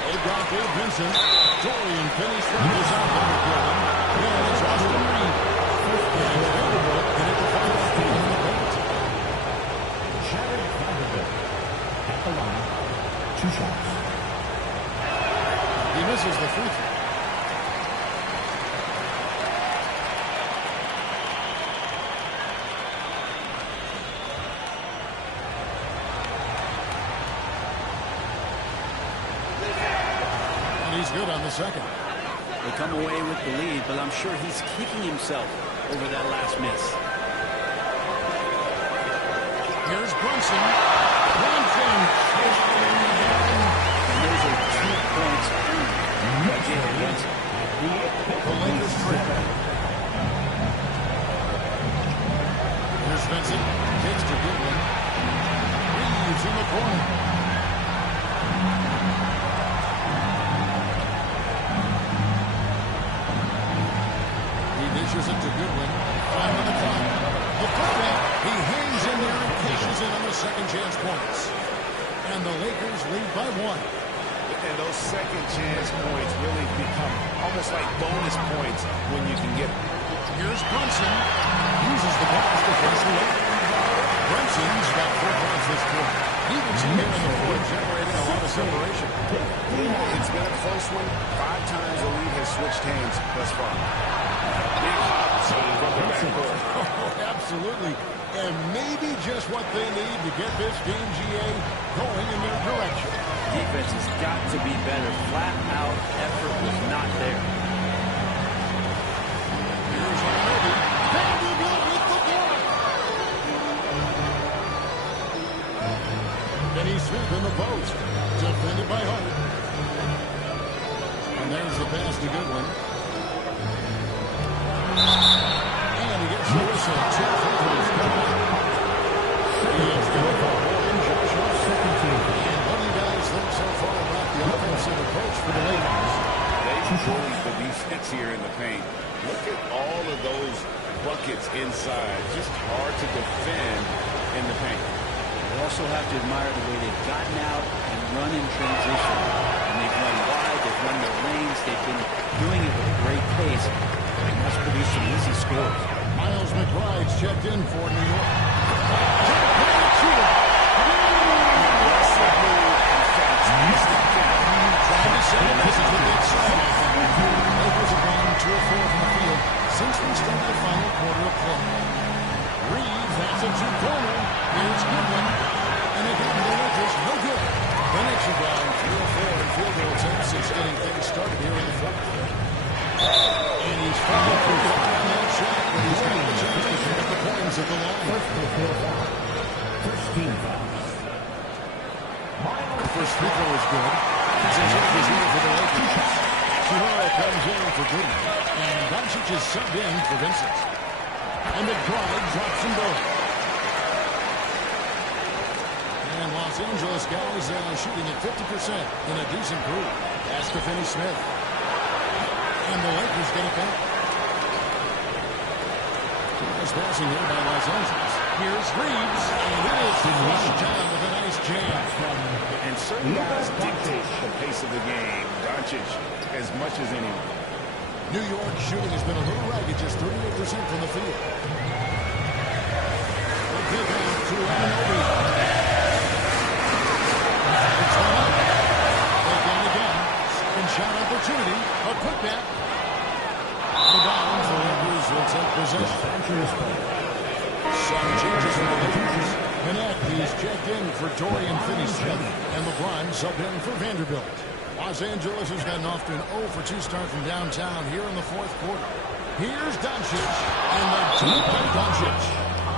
They've got Gabe Vincent. Dorian Finney-Smith is out there with Gordon. And it's Austin Reed. And Vanderbilt can hit the final three in the paint. Jared Vanderbilt at the line. 2 shots. He misses the free throw. He's good on the second. They come away with the lead, but I'm sure he's kicking himself over that last miss. Here's Brunson. Brunson. And those are 2 points earned by Jalen Brunson. The Lakers trip. Here's Vincent. Kicks to Goodwin. Reeves in the corner. Dishes it to Goodwin. 5 on the clock. The putback. He hangs in there and cashes in on the second chance points. And the Lakers lead by 1. And those second chance points really become almost like bonus points when you can get them. Here's Brunson. Uses the pass to force the lead. Brunson's got 4 points this quarter. He was here in the fourth, generating a lot of separation. It's been a close one. 5 times the lead has switched hands thus far. Oh, absolutely. And maybe just what they need to get this game, GA, going in their direction. Defense has got to be better. Flat out effort was not there. Here's Anunoby. Vanderbilt with the block. Finney-Smith in the post. Defended by Hart. And there's the pass to Goodwin. And he gets the whistle. 2 free throws coming up. He is going to call in Joshua. And what do you guys think so far about the offensive approach for the Lakers? They bullied the defense here in the paint. Look at all of those buckets inside. Just hard to defend in the paint. You also have to admire the way they've gotten out and run in transition. And they've run wide, they've run their lanes, they've been doing it with a great pace. They must produce some easy scores. Miles McBride's checked in for New York. Trying to send a message with that side. Lakers have gone 2 of 4 from the field since we started the final quarter of play. Reeves has it to corner. Here's Goodwin. And again, the Lakers no good. The Knicks are down 3 of 4 in field goal attempts since getting things started here in the fourth. And he's fouled for blocking that shot, but he's got the chance to pick up the points at the line. First team foul. The first free throw is good. Zizic is in for the Lakers. Chihara comes in for Goodwin. And Doncic is subbed in for Vincent. And McBride drops them both. And Los Angeles guys shooting at 50% in a decent group. That's to Finney-Smith. And the Lakers get it back. Nice passing here by Los Angeles. Here's Reeves. And it is flushed down with a nice jam. And certain guys dictate the pace of the game. Doncic as much as anyone. New York shooting has been a little ragged, just 38% from the field. The pick out to Anunoby. It's one up. Again. Second shot opportunity. A putback. The bounds. The Lakers will take possession. Some changes in the Lakers. Connect. He's checked in for Dorian Finney-Smith. And LeBron subbed in for Vanderbilt. Los Angeles has gotten off to an 0-for-2 start from downtown here in the fourth quarter. Here's Doncic. And the deep by Doncic.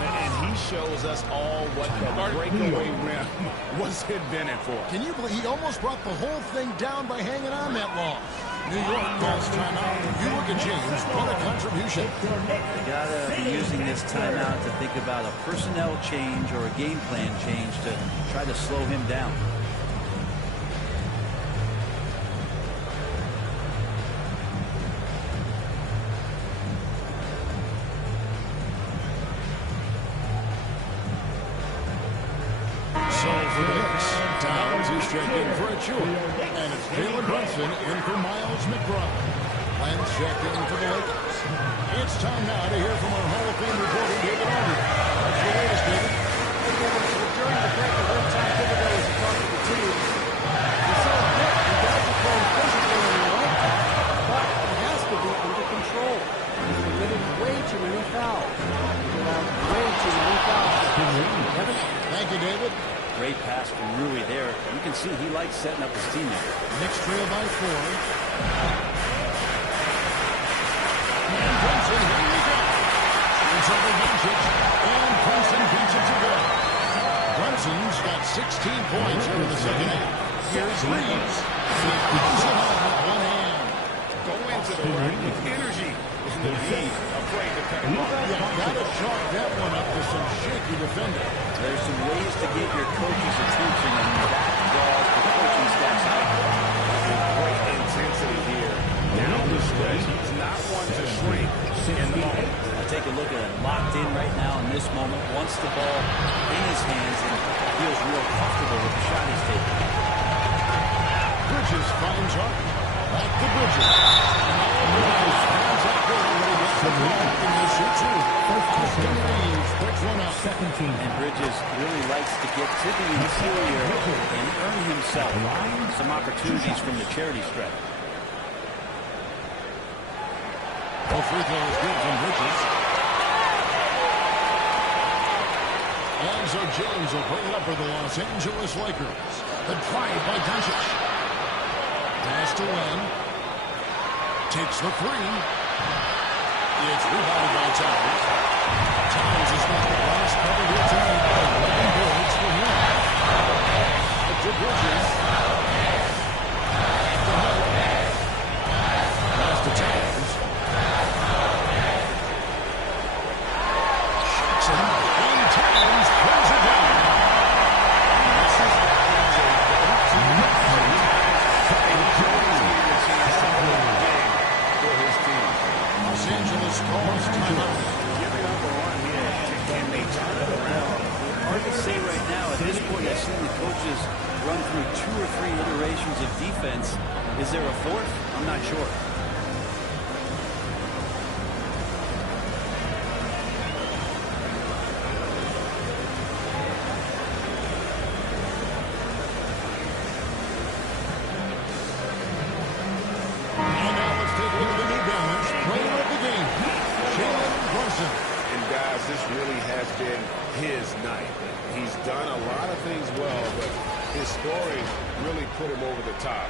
And he shows us all what the breakaway rim was invented for. Can you believe he almost brought the whole thing down by hanging on that long? New York calls timeout. You look at James. What a contribution. You gotta be using this timeout to think about a personnel change or a game plan change to try to slow him down. Lakers check in for a chew. And it's Jalen Brunson in for Miles McBride. Lance check in for the Lakers. It's time now to hear from our Hall of Fame reporter, David Aldridge. What's the latest, David? Hey, David, during the break, I heard Tom Thibodeau was talking to the team. He said, look, you guys are playing physically and you like that, but it has to be under control. He's committed way too many fouls. Way too many fouls. Kevin? Thank you, David. Great pass from Rui there. You can see he likes setting up his teammate. Knicks trail by 4. And Brunson, here we go. It's over Doncic, and Brunson beats it to go. Brunson's got 16 points here in the second half. Here's Reeves. He pounds it home with one hand. Go into the ring with energy. And the lead, afraid to cut him off. Yeah, gotta chalk that one up to some shaky defending. There's some ways to get your coach's attention, and that draws the coaching staff's eye. Great intensity here. Down the stretch. He's not one to shrink in the moment. Take a look at it. Locked in right now in this moment. Wants the ball in his hands and feels real comfortable with the shot he's taking. Bridges finds Hart. Back to Bridges. And now Bridges finds out there when he gets the ball in the shoot two. Austin Reeves picks one up. And Bridges really likes to get to the interior and earn himself some opportunities from the charity stripe. Both free throws good from Bridges. And so James will bring it up for the Los Angeles Lakers. The drive by Doncic. Pass to Len. Takes the three. It's rebounded by Towns. Towns has got the last cover here tonight. 11 boards for him. Out to Bridges. To Hart. Pass to Towns. Jackson. And Towns pulls it down. This is Los Angeles calls timeout. Giving up a run here. Can they turn it around? Hard to say right now. At this point, I've seen the coaches run through 2 or 3 iterations of defense. Is there a fourth? I'm not sure. And now let's take a look at the new balance. Player of the game, Jalen Brunson. And guys, this really has been his night. He's done a lot of things well, but his scoring really put him over the top.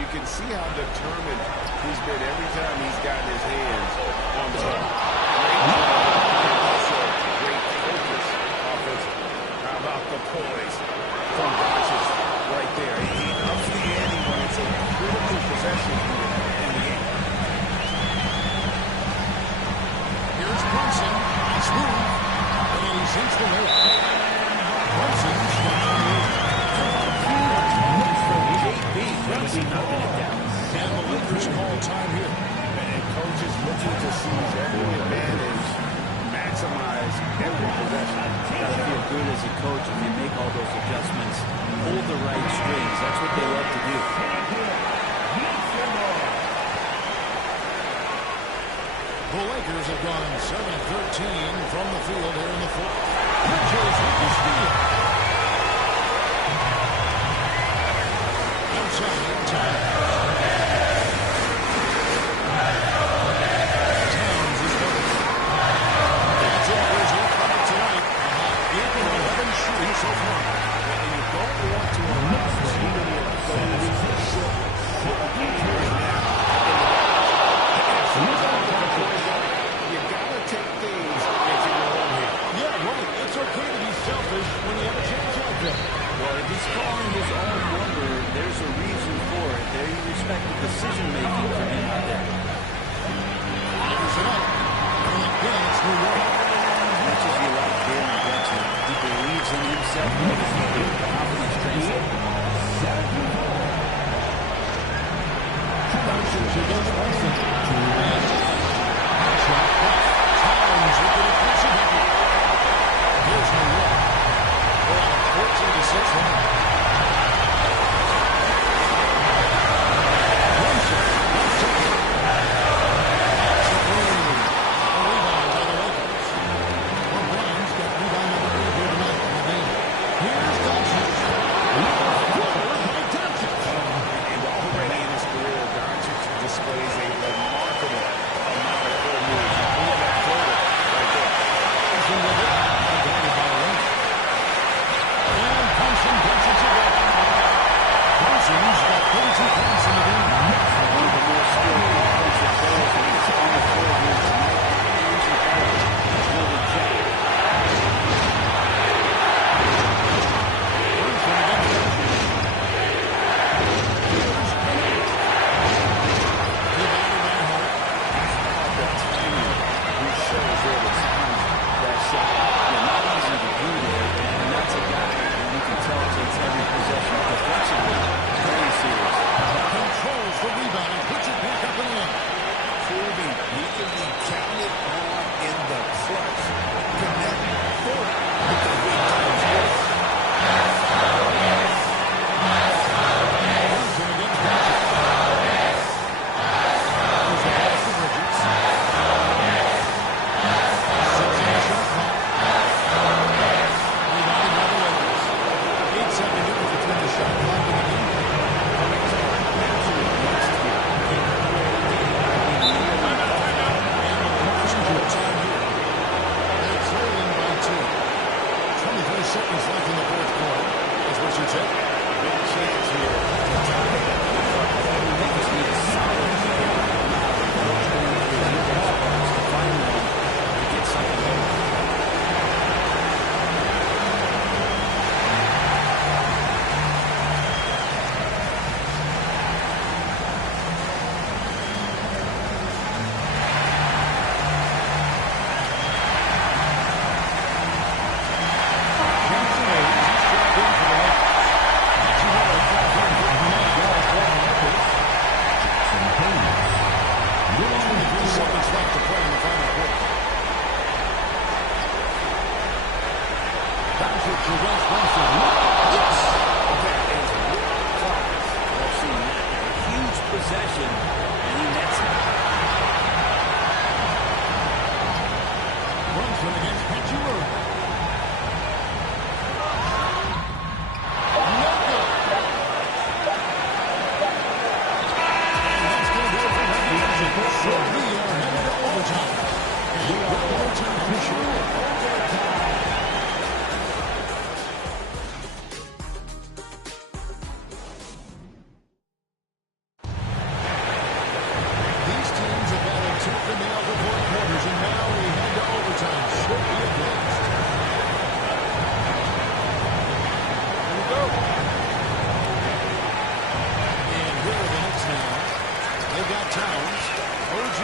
You can see how determined he's been every time he's gotten his hands on the ball. Great job, and also great focus offensively. How about the poise from Doncic right there? He ups the ante when it's a critical possession in the game. Here's Brunson. Smooth. And he sinks the layup. Brunson's got 28. Brunson knocking it down. And the Lakers call time here. And coaches looking to seize every advantage, maximize every possession. Gotta feel good as a coach if you make all those adjustments. Hold the right strings. That's what they love to do. The Lakers have gone 7-13 from the field here in the fourth. Bridges with the steal. Outside, Towns. Towns is covered. That's it, Grizzly. Covered tonight. 8 of 11 shooting so far. And you don't want to allow too many of those short games right now. You gotta take things into your own hand. Yeah, right. It's okay to be selfish when you have a chance like that. Well, if he's calling his own number, there's a reason for it. There you respect the decision-making from him out there. Fires it up. And again, it's New York. As much as you like Jalen Brunson, he believes in himself. Confidence translates. Doncic against Brunson. Shot clock. Towns with the defensive effort. Here's New York. We're on a 14-6 run.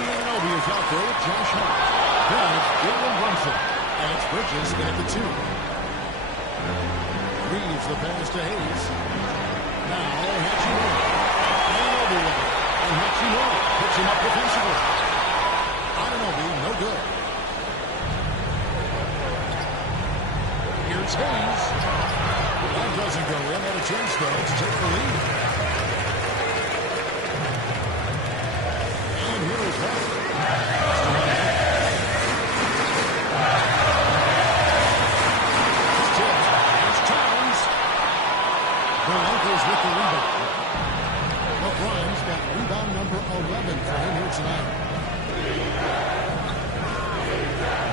Anunoby is out there with Josh Hart. Then it's Jalen Brunson. And it's Bridges in at the 2. Reeves the pass to Hayes. Now Hachimura. Anunoby with it. And Hachimura picks him up defensively. Anunoby, no good. Here's Hayes. That doesn't go in. Had a chance, though, to take the lead. And here is Hart. It's tipped. Here's Towns. The Lakers with the rebound. LeBron's got rebound number 11 for him here tonight.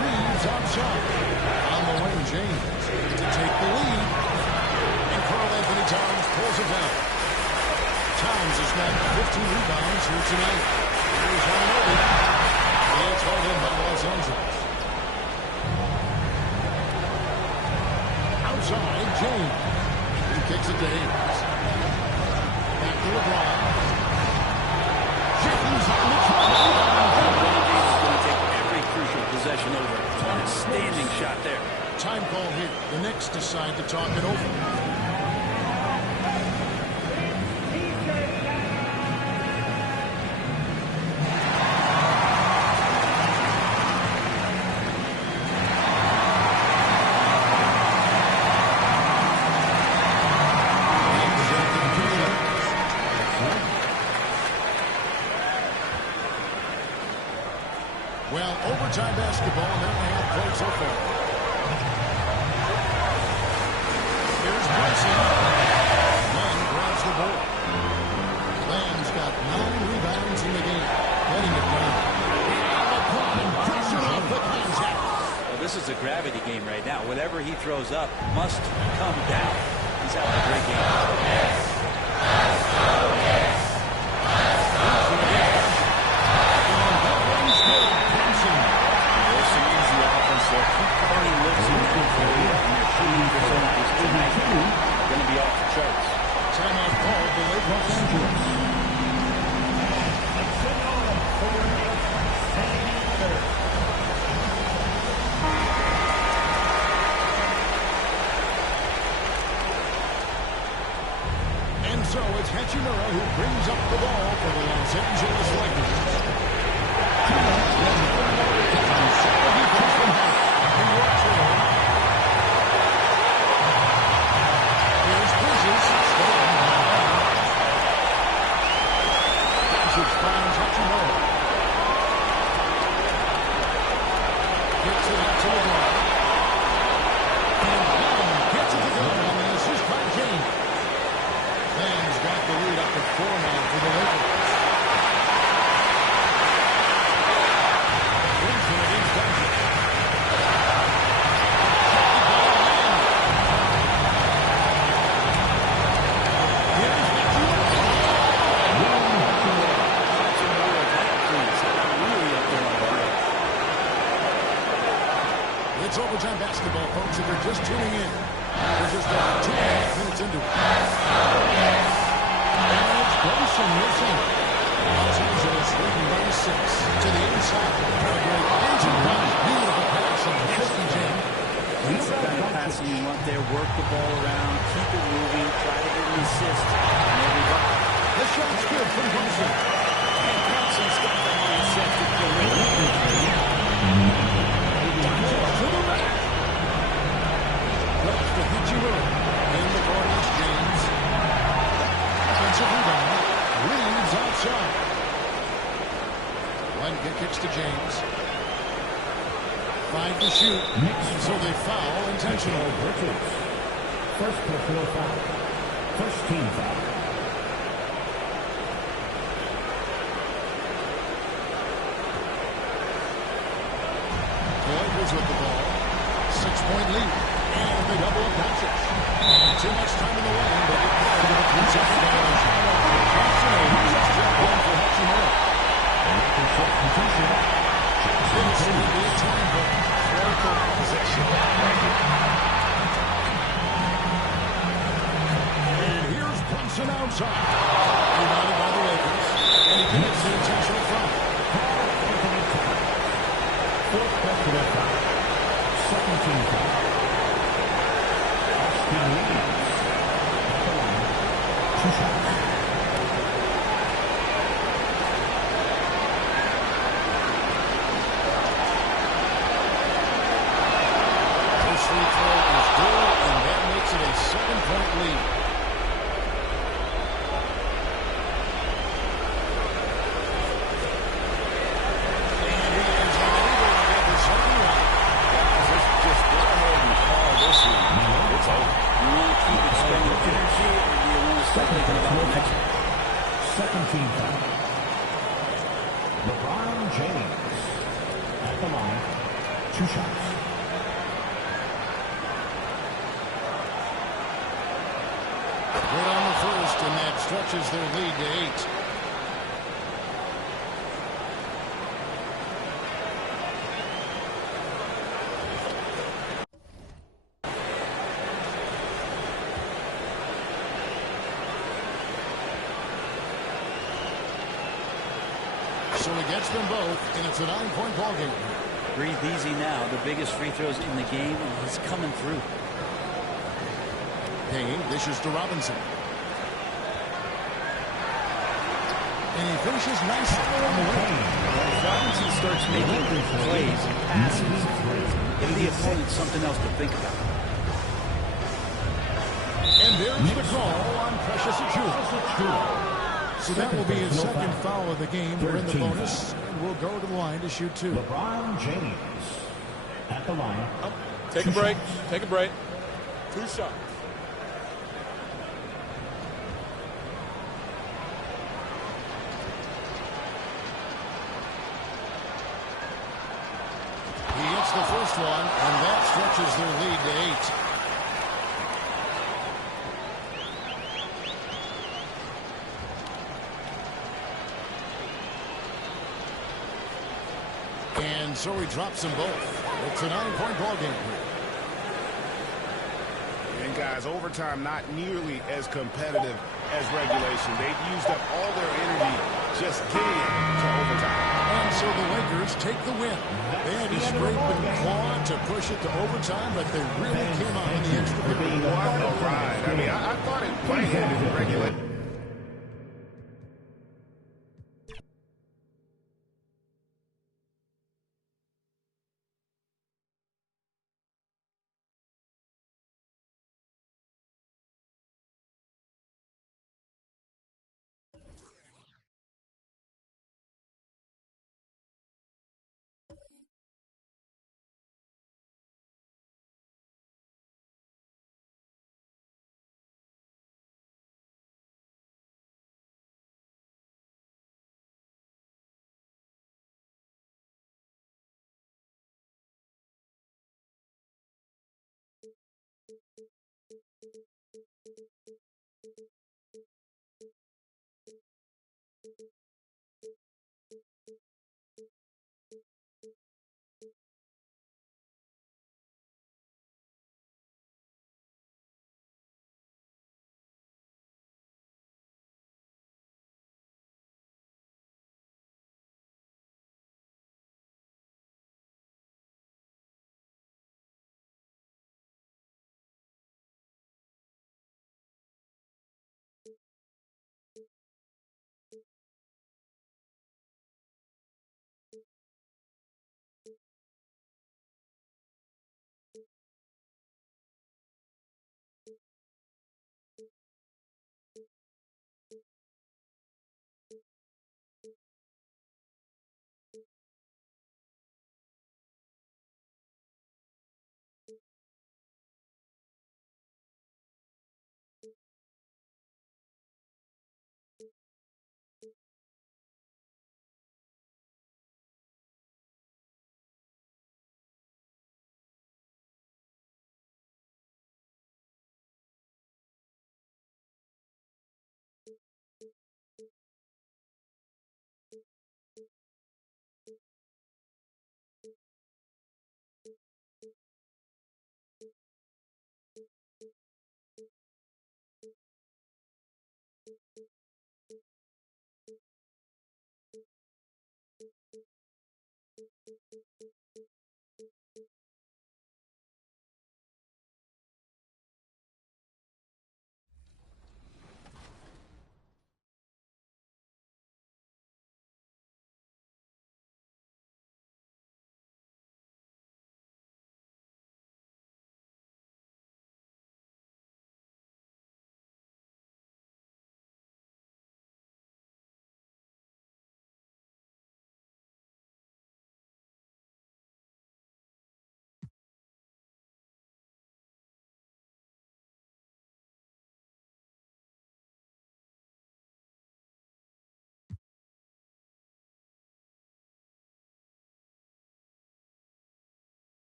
Reeves outside. On the wing, James to take the lead. And Karl-Anthony Towns pulls it down. Towns has got 15 rebounds here tonight. Here's Anunoby. It's held in by Los Angeles. Outside, James. He kicks it to Hayes. Back to LeBron. James on the try. LeBron James is going to take every crucial possession over. Outstanding shot there. Time call here. The Knicks decide to talk it over. Well, overtime basketball, and they're going to have played so far. Here's Brunson. Len grabs the ball. Len's got 9 rebounds in the game. Letting it down. Pressure off the contact. Well, this is a gravity game right now. Whatever he throws up must come down. He's having a great game. Going to be off the charts. Timeout called the Lakers. And so it's Hachimura who brings up the ball for the Los Angeles Lakers. He comes from half. He works for him. Here's Bridges. Doncic finds Hachimura. Gets it out to LeBron. And Brown gets it to go on the assist by James. Ben's got the lead up to 4 now for the Lakers. Brunson against Doncic. It's overtime basketball, folks, if you're just tuning in. We're just about 2.5 minutes into it. And it's Brunson missing. Los Angeles leading by 6 to the inside. A great engine run. Beautiful pass and Christian James. That's the kind of passing you want there. Work the ball around, keep it moving, try to get an assist. And there we go. The shot's good from Brunson. And Brunson's got the mindset to kill it. To the rack. Left to Hachimura. In the corner is James. Offensive rebound. Reeves outside. Lenka kicks to James. 5 to shoot. So they foul intentional. First personal foul. First team foul. Lakers with the ball. 6-point lead. And they double up Doncic. Too much time in the lane, but it could have a 3-second violation. Johnson Hayes is just one for Hachimura. This will be a time break. Critical possession. And here's Brunson outside. Rebounded by the Lakers. And he commits the intentional foul. First free throw is good, and that makes it a 7-point lead. And he is unable to get the second one. Guys, just go ahead and call this one. It's over. You want to keep expending energy, or do you want to start thinking about the next one? Second team foul. LeBron James at the line. 2 shots. Good on the first, and that stretches their lead to 8. So he gets them both, and it's a 9-point ball game. Breathe easy now. The biggest free throws in the game, and he's coming through. Payne dishes to Robinson. And he finishes nicely on the wing. If Robinson starts making plays and passes, give the opponent something else to think about. And there's the call on Precious Achiuwa. So that will be his second foul of the game. We're in the bonus, and we'll go to the line to shoot 2. LeBron James at the line. Take a break. Take a break. 2 shots. He hits the first one, and that stretches their lead to 8. And so he drops them both. It's a 9-point ball game. And guys, overtime not nearly as competitive as regulation. They've used up all their energy just getting to overtime. And so the Lakers take the win. They had to scrape and claw to push it to overtime, but they really came on in the extra period. What a ride. I mean, I thought it might have been regulation.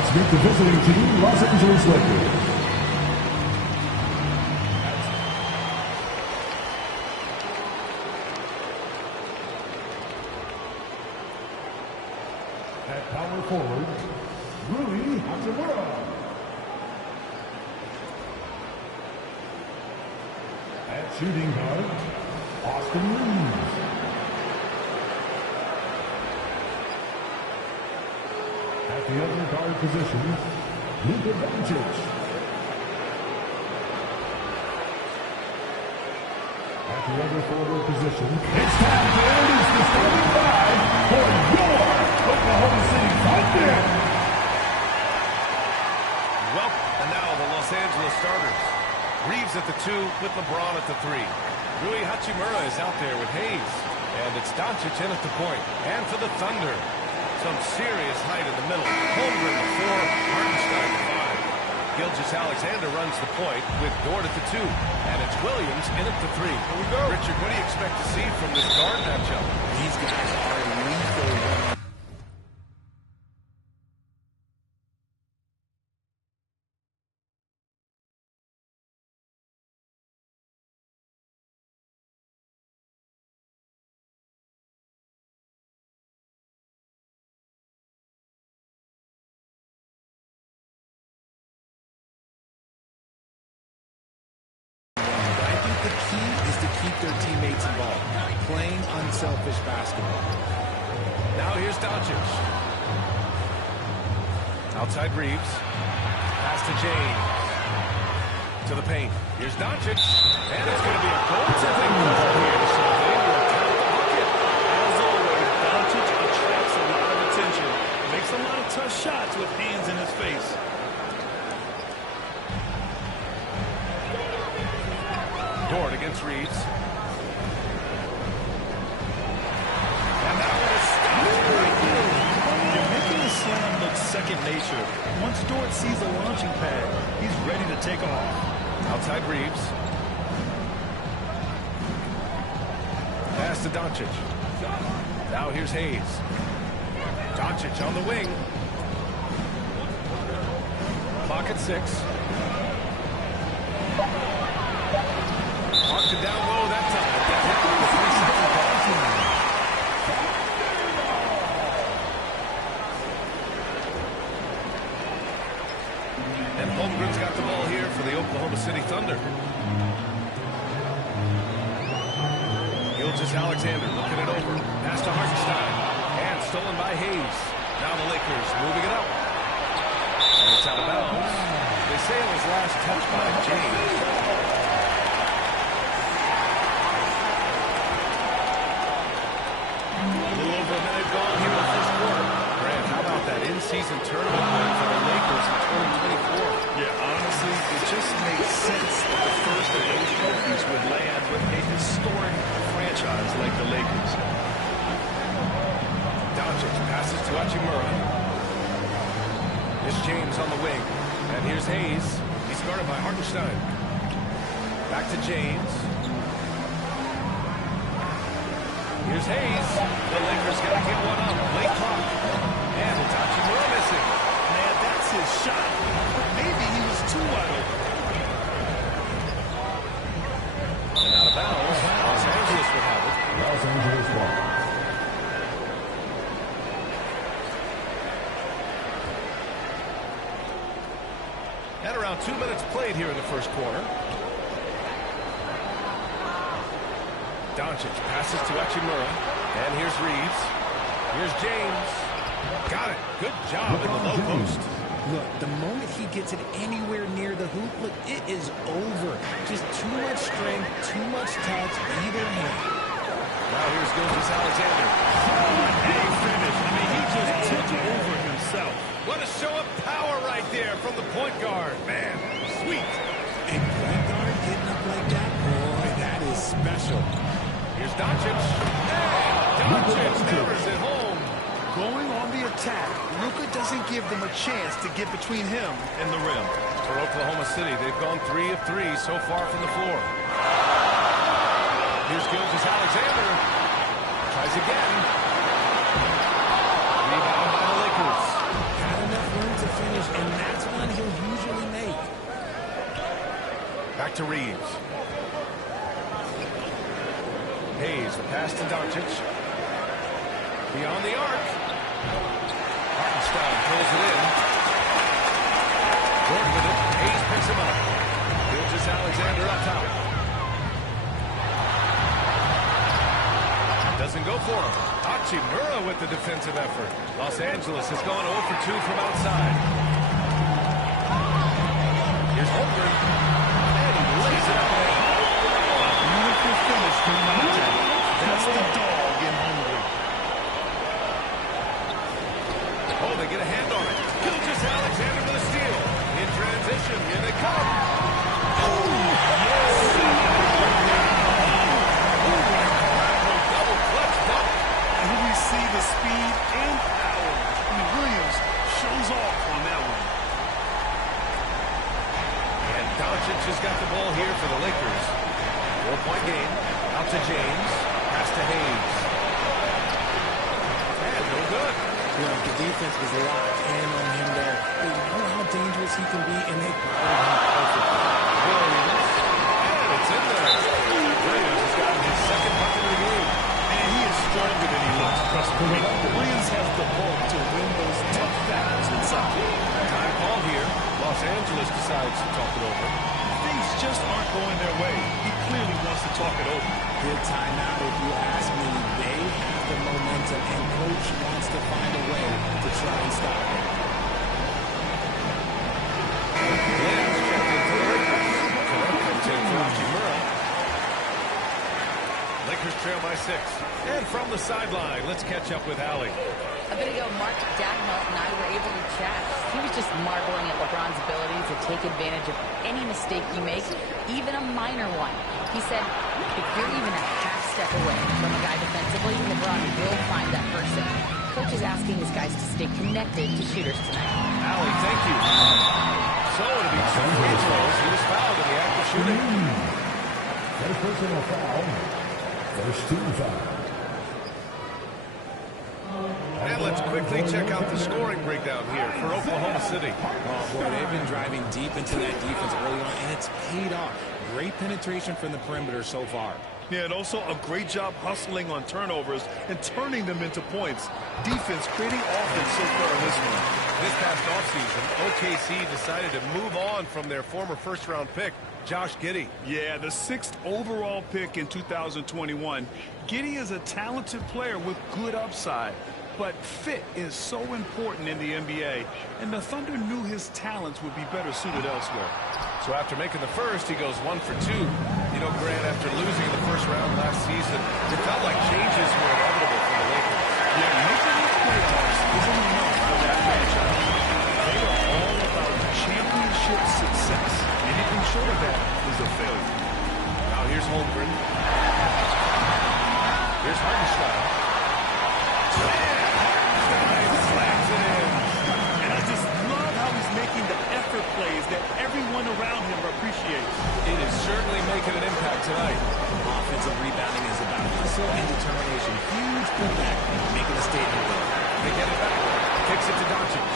Let's meet the visiting team, Los Angeles Lakers. At power forward, Rui Hachimura. At shooting guard, Austin Reeves. At the other guard position, Luka Doncic. At the other forward position, it's time to introduce the starting five for your Oklahoma City Thunder. Well, and now the Los Angeles starters. Reeves at the 2 with LeBron at the 3. Rui Hachimura is out there with Hayes. And it's Doncic in at the point. And for the Thunder, some serious height in the middle. Holmgren at 4, Hartenstein at 5. Gilgeous-Alexander runs the point with Dort at the 2. And it's Williams in at the 3. Here we go. Richard, what do you expect to see from this guard matchup? These guys are lethal. The key is to keep their teammates involved, playing unselfish basketball. Now here's Doncic. Outside Reeves. Pass to James. To the paint. Here's Doncic. And it's going to be a goal-tending call here. So they will count the bucket. As always, Doncic attracts a lot of attention. Makes a lot of tough shots with hands in his face. Dort against Reeves. And that one is stopped right there. You're making the slam look second nature. Once Dort sees a launching pad, he's ready to take off. Outside Reeves. Pass to Doncic. Now here's Hayes. Doncic on the wing. Clock at 6. Marked it down low that time. That hit with the 3-second pause. And Holmgren's got the ball here for the Oklahoma City Thunder. Gilgeous-Alexander looking it over. Pass to Hartenstein. And stolen by Hayes. Now the Lakers moving it up. And it's out of bounds. They say it was last touched by James. In-season tournament win for the Lakers in 2024. Yeah, honestly, it just makes sense that the first of those trophies would land with a historic franchise like the Lakers. Doncic passes to Hachimura. Here's James on the wing. And here's Hayes. He's guarded by Hartenstein. Back to James. Here's Hayes. The Lakers got to get one up. Late clock. And it's Hachimura missing. Man, that's his shot. But maybe he was too wide open. And out of bounds. Los Angeles will have it. Los Angeles ball. And around 2 minutes played here in the first quarter. Doncic passes to Hachimura. And here's Reeves. Here's James. Got it. Good job in the low post. Look, the moment he gets it anywhere near the hoop, look, it is over. Just too much strength, too much touch, either hand. Now here's Gilgeous-Alexander. A finish. I mean, he just tipped over himself. What a show of power right there from the point guard. Man, sweet. And point guard getting up like that, boy, that is special. Here's Doncic. And Doncic hammers it home. Going on the attack, Luka doesn't give them a chance to get between him and the rim. For Oklahoma City, they've gone 3 of 3 so far from the floor. Here's Gilgeous-Alexander. Tries again. Rebound by the Lakers. Had enough room to finish Back to Reeves. Hayes, the pass to Doncic. Beyond the arc. Hartenstein pulls it in. Gordon with it. Hayes picks him up. Gilgeous Alexander up top. Doesn't go for him. Hachimura with the defensive effort. Los Angeles has gone 0 for 2 from outside. Here's Holmgren. And he lays it up there. A beautiful finish from Doncic. That's the dog in Hungary. Oh, they get a hand on it. Gilgeous Alexander with a steal. In transition, here they come. Oh, yes! Double clutch dunk. And here we see the speed and power. I mean, Williams shows off on that one. And Doncic has got the ball here for the Lakers. 4-point game. Out to James. Pass to Hayes. And no good. Yeah, the defense was locked in on him there. They know how dangerous he can be, and they guarded him perfectly. Williams. And it's in there. Williams has gotten his second bucket of the game. And he is stronger than he looks. Trust me. Williams has the bulk to win those tough battles inside. Time call here. Los Angeles decides to talk it over. Things just aren't going their way. He clearly wants to talk it over. Good timeout, if you ask me. They have the momentum, and coach wants to find a way to try and stop it. Williams checked in for the Lakers. Correct comes in for Hachimura. Lakers trail by 6. And from the sideline, let's catch up with Allie. A bit ago, Mark Dagnall and I were able to chat. He was just marveling at LeBron's ability to take advantage of any mistake you make, even a minor one. He said, if you're even a half step away from a guy defensively, LeBron will find that person. Coach is asking his guys to stay connected to shooters tonight. Allie, thank you. So it'll be 2 free throws. He was fouled in the act of shooting. First personal foul. First team foul. And let's quickly check out the scoring breakdown here for Oklahoma City. Oh, boy, they've been driving deep into that defense early on, and it's paid off. Great penetration from the perimeter so far. Yeah, and also a great job hustling on turnovers and turning them into points. Defense creating offense so far in this one. This past offseason, OKC decided to move on from their former first-round pick, Josh Giddey. Yeah, the 6th overall pick in 2021. Giddey is a talented player with good upside. But fit is so important in the NBA, and the Thunder knew his talents would be better suited elsewhere. So after making the first, he goes 1 for 2. You know, Grant, after losing in the first round last season, it felt like changes were inevitable for the Lakers. Yeah, making the playoffs isn't enough for that franchise. They are all about championship success. Anything short of that is a failure. Now here's Holmgren. Here's Hartenstein. Plays that everyone around him appreciates. It is certainly making an impact tonight. Offensive rebounding is about hustle and determination. Huge putback, making a statement there. They get it back. Kicks it to Doncic.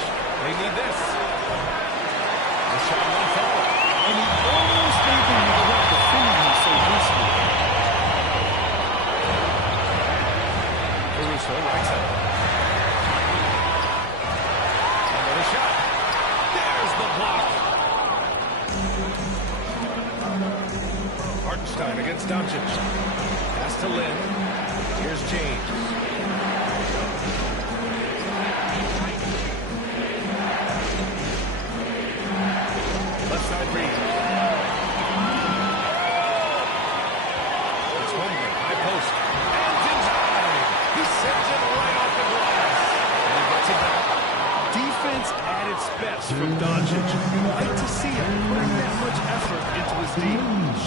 They need this. The shot won't fall. And he almost made them regret defending him so recently. Caruso, right side. Another shot. There's the block. Hartenstein against Doncic. Pass to Lynn. Here's James. Left side Reeves. It's Holmgren. High post. And denied. He sends it right off the glass. And he gets it back. Defense at its best from Doncic. Like to see him putting that much effort into his D.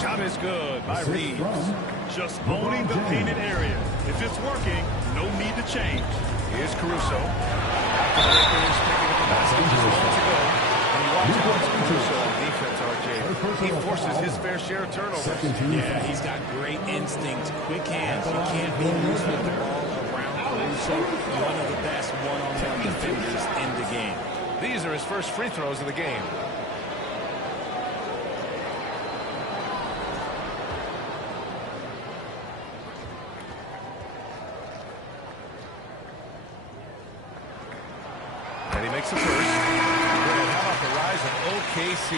Shot is good by Reeves. Just owning the painted area. If it's working, no need to change. Here's Caruso. After the Lakers picking up the basket just moments ago. And you watch Alex Caruso on defense, RJ. He forces his fair share of turnovers. Yeah, he's got great instincts, quick hands. You can't be loose with the ball around Caruso. One of the best one-on-one defenders in the game. These are his first free throws of the game. takes the first. And how about the rise of OKC?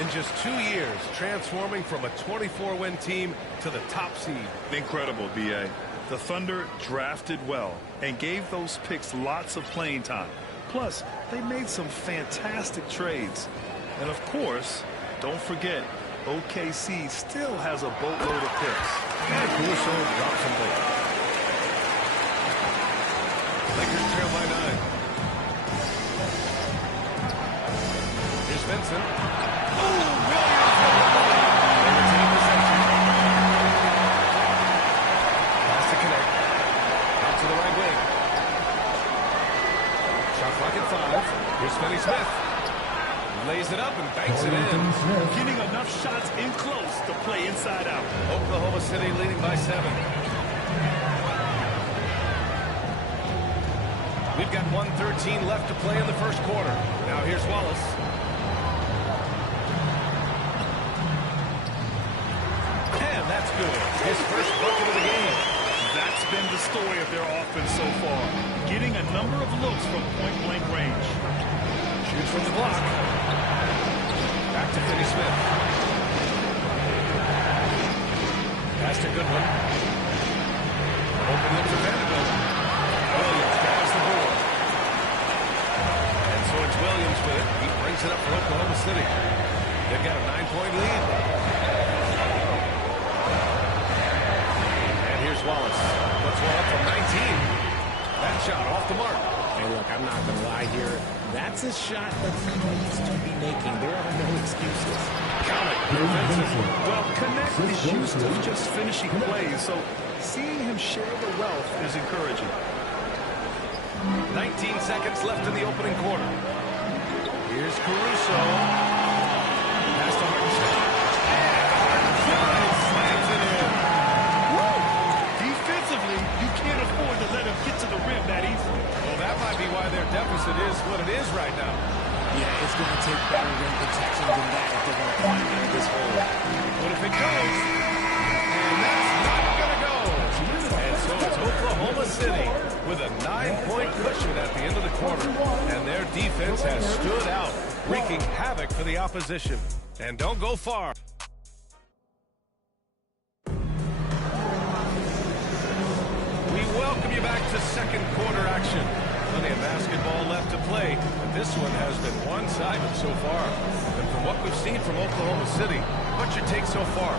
In just 2 years, transforming from a 24-win team to the top seed. Incredible, B.A. The Thunder drafted well and gave those picks lots of playing time. Plus, they made some fantastic trades. And of course, don't forget, OKC still has a boatload of picks. And Caruso drops them both. Lakers trail by 9. Here's Vincent. Pass to connect. Out to the right wing. Shot clock at 5. Here's Finney Smith. Lays it up and banks it in. Getting enough shots in close to play inside out. Oklahoma City leading by 7. We've got 1:13 left to play in the first quarter. Now here's Wallace. And that's good. His first bucket of the game. That's been the story of their offense so far. Getting a number of looks from point-blank range. Shoots from the block. Back to Finney Smith. Pass to Goodwin. Open up to Vanderbilt. Williams grabs the board. And so it's Williams with it. He brings it up for Oklahoma City. They've got a 9-point lead. And here's Wallace. Puts one up from 19. That shot off the mark. Hey, look, I'm not going to lie here. That's a shot that he needs to be making. There are no excuses. Count it. Well, Connect is used to just finishing plays, so seeing him share the wealth is encouraging. 19 seconds left in the opening quarter. Here's Caruso. Pass to Hartenstein. And slams it in. Woo! Defensively, you can't afford to let him get to the rim that easily. Well, that might be why their deficit is what it is right now. Yeah, it's going to take better rim protection than that if they're going to climb into this hole. What if it goes? And that's not going to go. And so it's Oklahoma City with a 9-point cushion at the end of the quarter. And their defense has stood out, wreaking havoc for the opposition. And don't go far. We welcome you back to second quarter action. Plenty of basketball left to play, but this one has been one-sided so far. And from what we've seen from Oklahoma City, what's your take so far?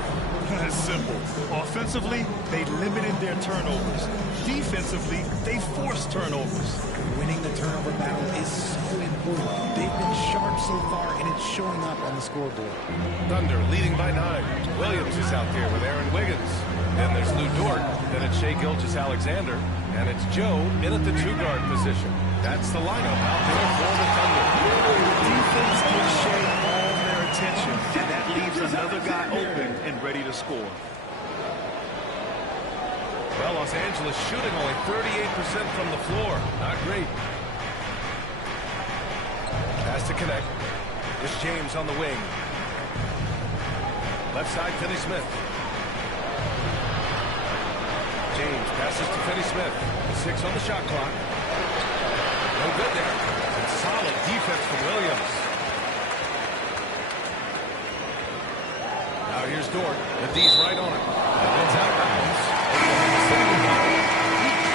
It's simple. Offensively, they limited their turnovers. Defensively, they forced turnovers. Winning the turnover battle is so important. They've been sharp so far, and it's showing up on the scoreboard. Thunder leading by 9. Williams is out there with Aaron Wiggins. Then there's Lou Dort. Then it's Shai Gilgeous-Alexander. And it's Joe in at the 2-guard position. That's the lineup out there for the Thunder. Defense gives Shai all their attention, and that leaves another guy open and ready to score. Well, Los Angeles shooting only 38% from the floor. Not great. Has to connect. It's James on the wing. Left side, Finney Smith. James passes to Finney Smith. 6 on the shot clock. No good there. And solid defense from Williams. Now here's Dort. The D's right on it. And it's out of bounds. He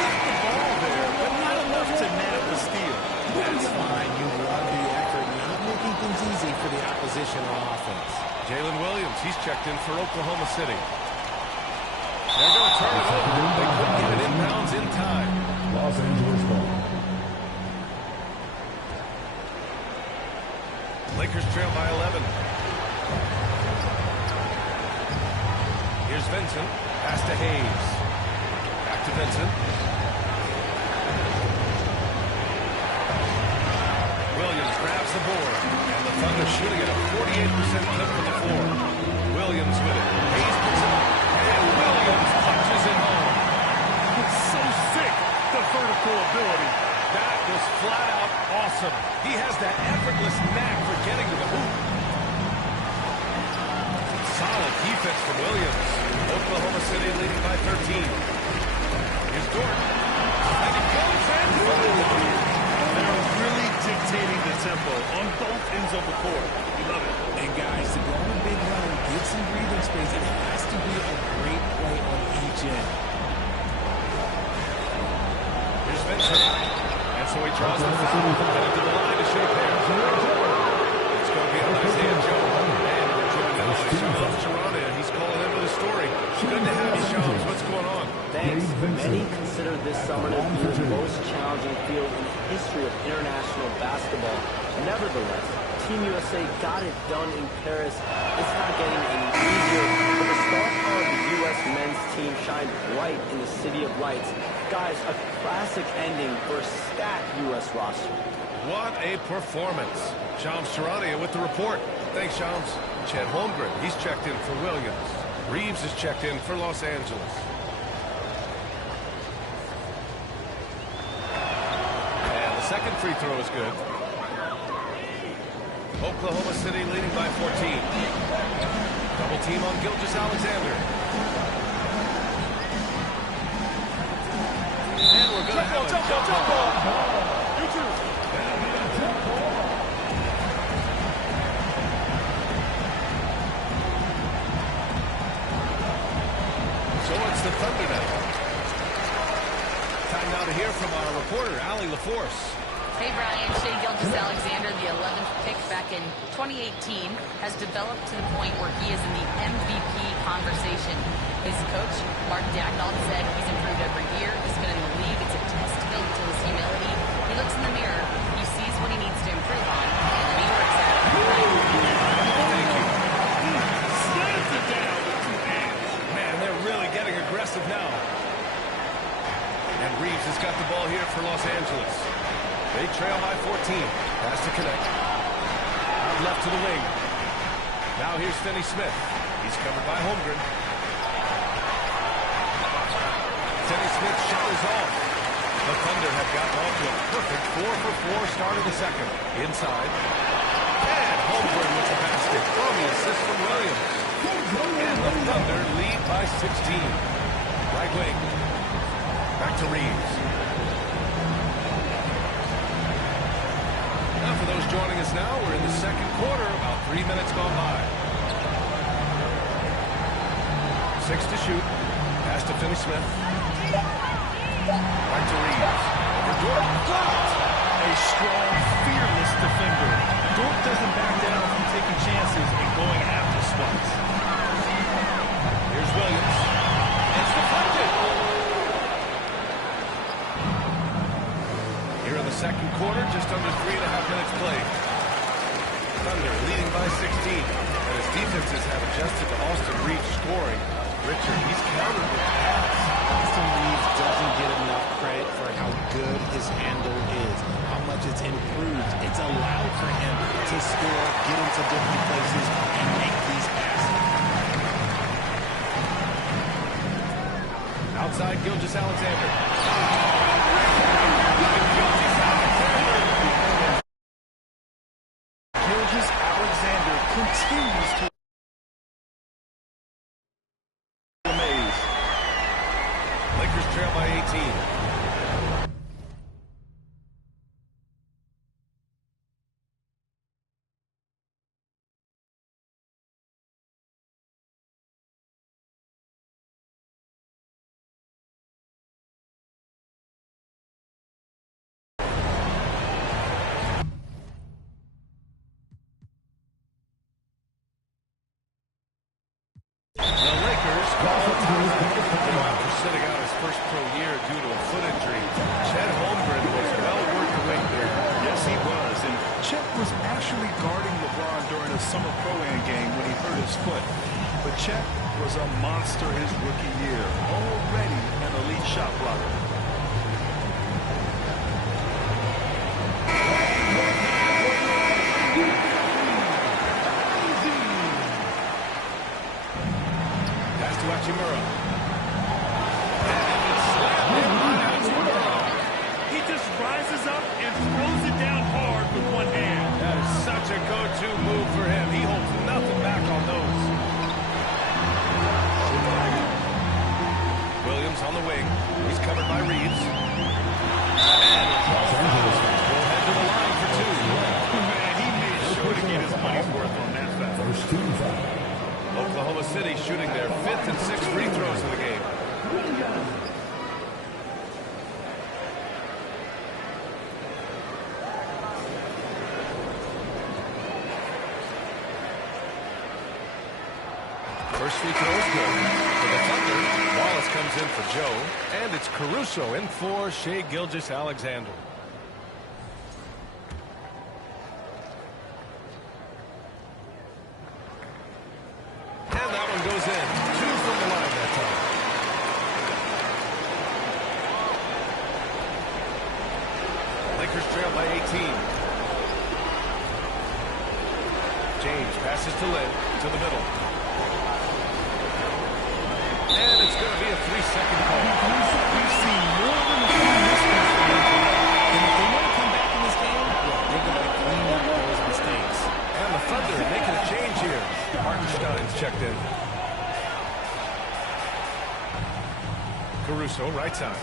kept the ball there, but not enough to nab the steal. That's fine. You love the effort, not making things easy for the opposition on offense. Jalen Williams, he's checked in for Oklahoma City. They're going to turn it over. They couldn't get it inbounds in time. Los Angeles ball. Lakers trail by 11. Here's Vincent. Pass to Hayes. Back to Vincent. Williams grabs the board. And the Thunder shooting at a 48% clip from the floor. Williams with it. Hayes picks it up. And Williams punches it home. It's so sick, the vertical ability. That was flat out awesome. He has that effortless knack for getting to the hoop. Solid defense from Williams. Oklahoma City leading by 13. Here's Dort. And it goes in for the dunk. They're really dictating dictating the tempo on both ends of the court. We love it. And guys, to go on a big run and get some breathing space, it has to be a great play on each end. Here's Vincent. And so he draws the foul. Headed to the line to shoot a pair. It's going to be on Isaiah Jones. And we're joined now by Shams Charania. He's calling into the story. Good to have you, Shams. What's going on? Thanks. Many consider this summer to be the most challenging field in the history of international basketball. Nevertheless, Team USA got it done in Paris. It's not getting any easier, but the star power of the U.S. men's team shined bright in the City of Lights. Guys, a classic ending for a stacked U.S. roster. What a performance. Shams Charania with the report. Thanks, Shams. Chet Holmgren, he's checked in for Williams. Reeves is checked in for Los Angeles. And the second free throw is good. Oklahoma City leading by 14. Double team on Gilgeous-Alexander. And we're going to have a jump ball. You too. So it's the Thunder now. Time now to hear from our reporter, Allie LaForce. Hey, Brian. Shai Gilgeous-Alexander, the 11th pick back in 2018, has developed to the point where he is in the MVP conversation. His coach, Mark Dagnall, said he's improved every year. He's been in the league. It's a testament to his humility. He looks in the mirror. He sees what he needs to improve on, and then he works at it. Thank you. Slams it down with two hands. Man, they're really getting aggressive now. And Reeves has got the ball here for Los Angeles. They trail by 14. Has to connect. Out left to the wing. Now here's Finney Smith. He's covered by Holmgren. Finney Smith's shot is off. The Thunder have gotten off to a perfect 4-for-4 start of the second. Inside. And Holmgren with the basket from the assist from Williams. And the Thunder lead by 16. Right wing. Back to Reeves. Now for those joining us now, we're in the second quarter, about 3 minutes gone by. 6 to shoot. Pass to Finney Smith. Right to Reeves. Over Dort. Blocked. A strong, fearless defender. Dort doesn't back down from taking chances and going after spots. Here's Williams. It's deflected. Here in the second quarter, just under 3.5 minutes played. Thunder leading by 16. And his defenses have adjusted to Austin Reeves scoring. Richard, he's countered with the pass. Austin Reeves doesn't get enough credit for how good his handle is, how much it's improved. It's allowed for him to score, get into different places, and make these passes. Outside Gilgeous-Alexander. Gilgeous-Alexander continues to amaze. Lakers trail by 18. The Lakers call a timeout. After sitting out his first pro year due to a foot injury, Chet Holmgren was well worth the wait there. Yes, he was. And Chet was actually guarding LeBron during a summer pro-am game when he hurt his foot. But Chet was a monster his rookie year. Already an elite shot blocker. Pass to Hachimura. And it's slammed in by Hachimura. He just rises up and throws it down hard with one hand. That is such a go-to move for him. He holds nothing back on those. Williams on the wing. He's covered by Reeves. And we'll head to the line for two. First team foul. Oklahoma City shooting their 5th and 6th free throws of the game. First free throw is good. For the Thunder, Wallace comes in for Joe. And it's Caruso in for Shai Gilgeous-Alexander. And that one goes in. 2 from the line that time. Lakers trail by 18. James passes to Lynn, to the middle. And it's going to be a 3-second call. We've seen more than a few mistakes from them. And if they want to come back in this game, well, they got to clean up those mistakes. And the Thunder making a change here. Hartenstein's checked in. Caruso, right side.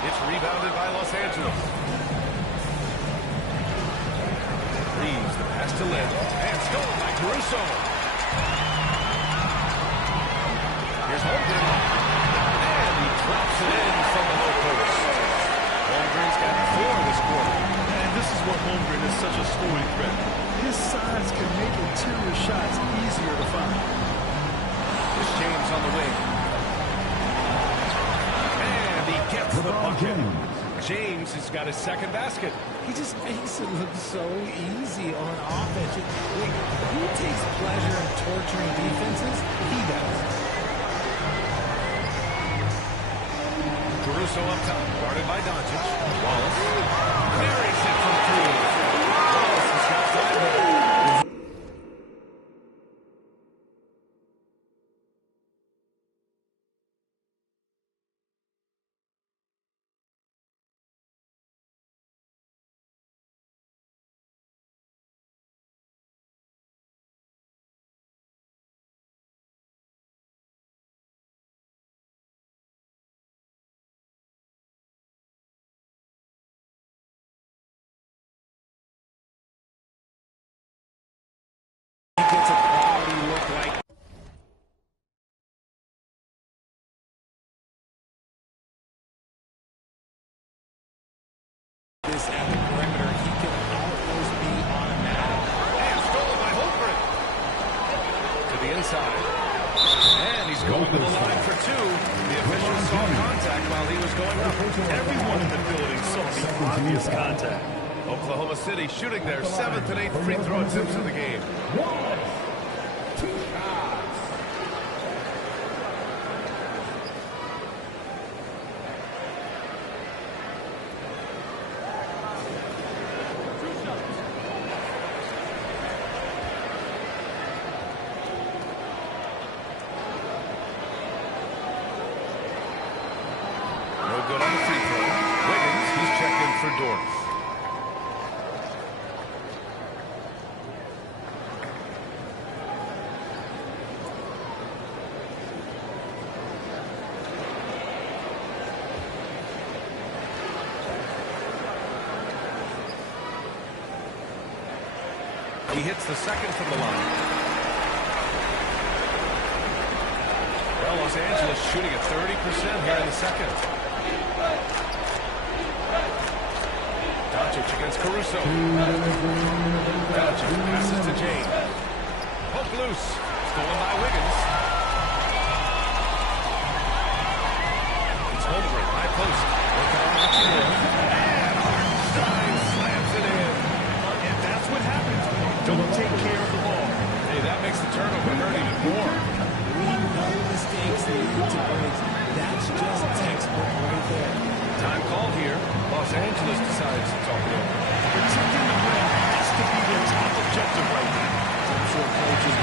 It's rebounded by Los Angeles. Reeves, the pass to Lynn. And stolen by Caruso. Here's Holmgren. And he drops it in from the low post. Holmgren's got 4 this quarter. And this is what Holmgren is such a scoring threat. His size can make interior shots easier to find. Here's James on the wing. And he gets the bucket. James has got his second basket. He just makes it look so easy on offense. Like, who takes pleasure in torturing defenses? He does. Caruso up top, guarded by Doncic. Wallace buries it from 3. Wallace has got 5 more. Gets a quality look like this at the perimeter. He can almost be automatic. And stolen by Holmgren. To the inside. And he's going to the line for 2. The official saw contact while he was going up. Everyone in the building saw the obvious contact. Oklahoma City shooting their 7th and 8th free throw attempts of the game. No good on the free throw. Wiggins, he's checked in for Dort. He hits the second from the line. Well, Los Angeles shooting at 30% here in the second. Doncic against Caruso. Doncic passes to James. Poke loose. Stolen by Wiggins. It's Holmgren, high post. Working on Hachimura. And Hartenstein slams it in. And that's what happens when you don't take care of the ball. Hey, that makes the turnover hurt even more. We know mistakes lead to breaks. That's just textbook right there. Time called here. Los Angeles decides to talk it over. Protecting the rim has to be their top objective right now. I'm sure coaches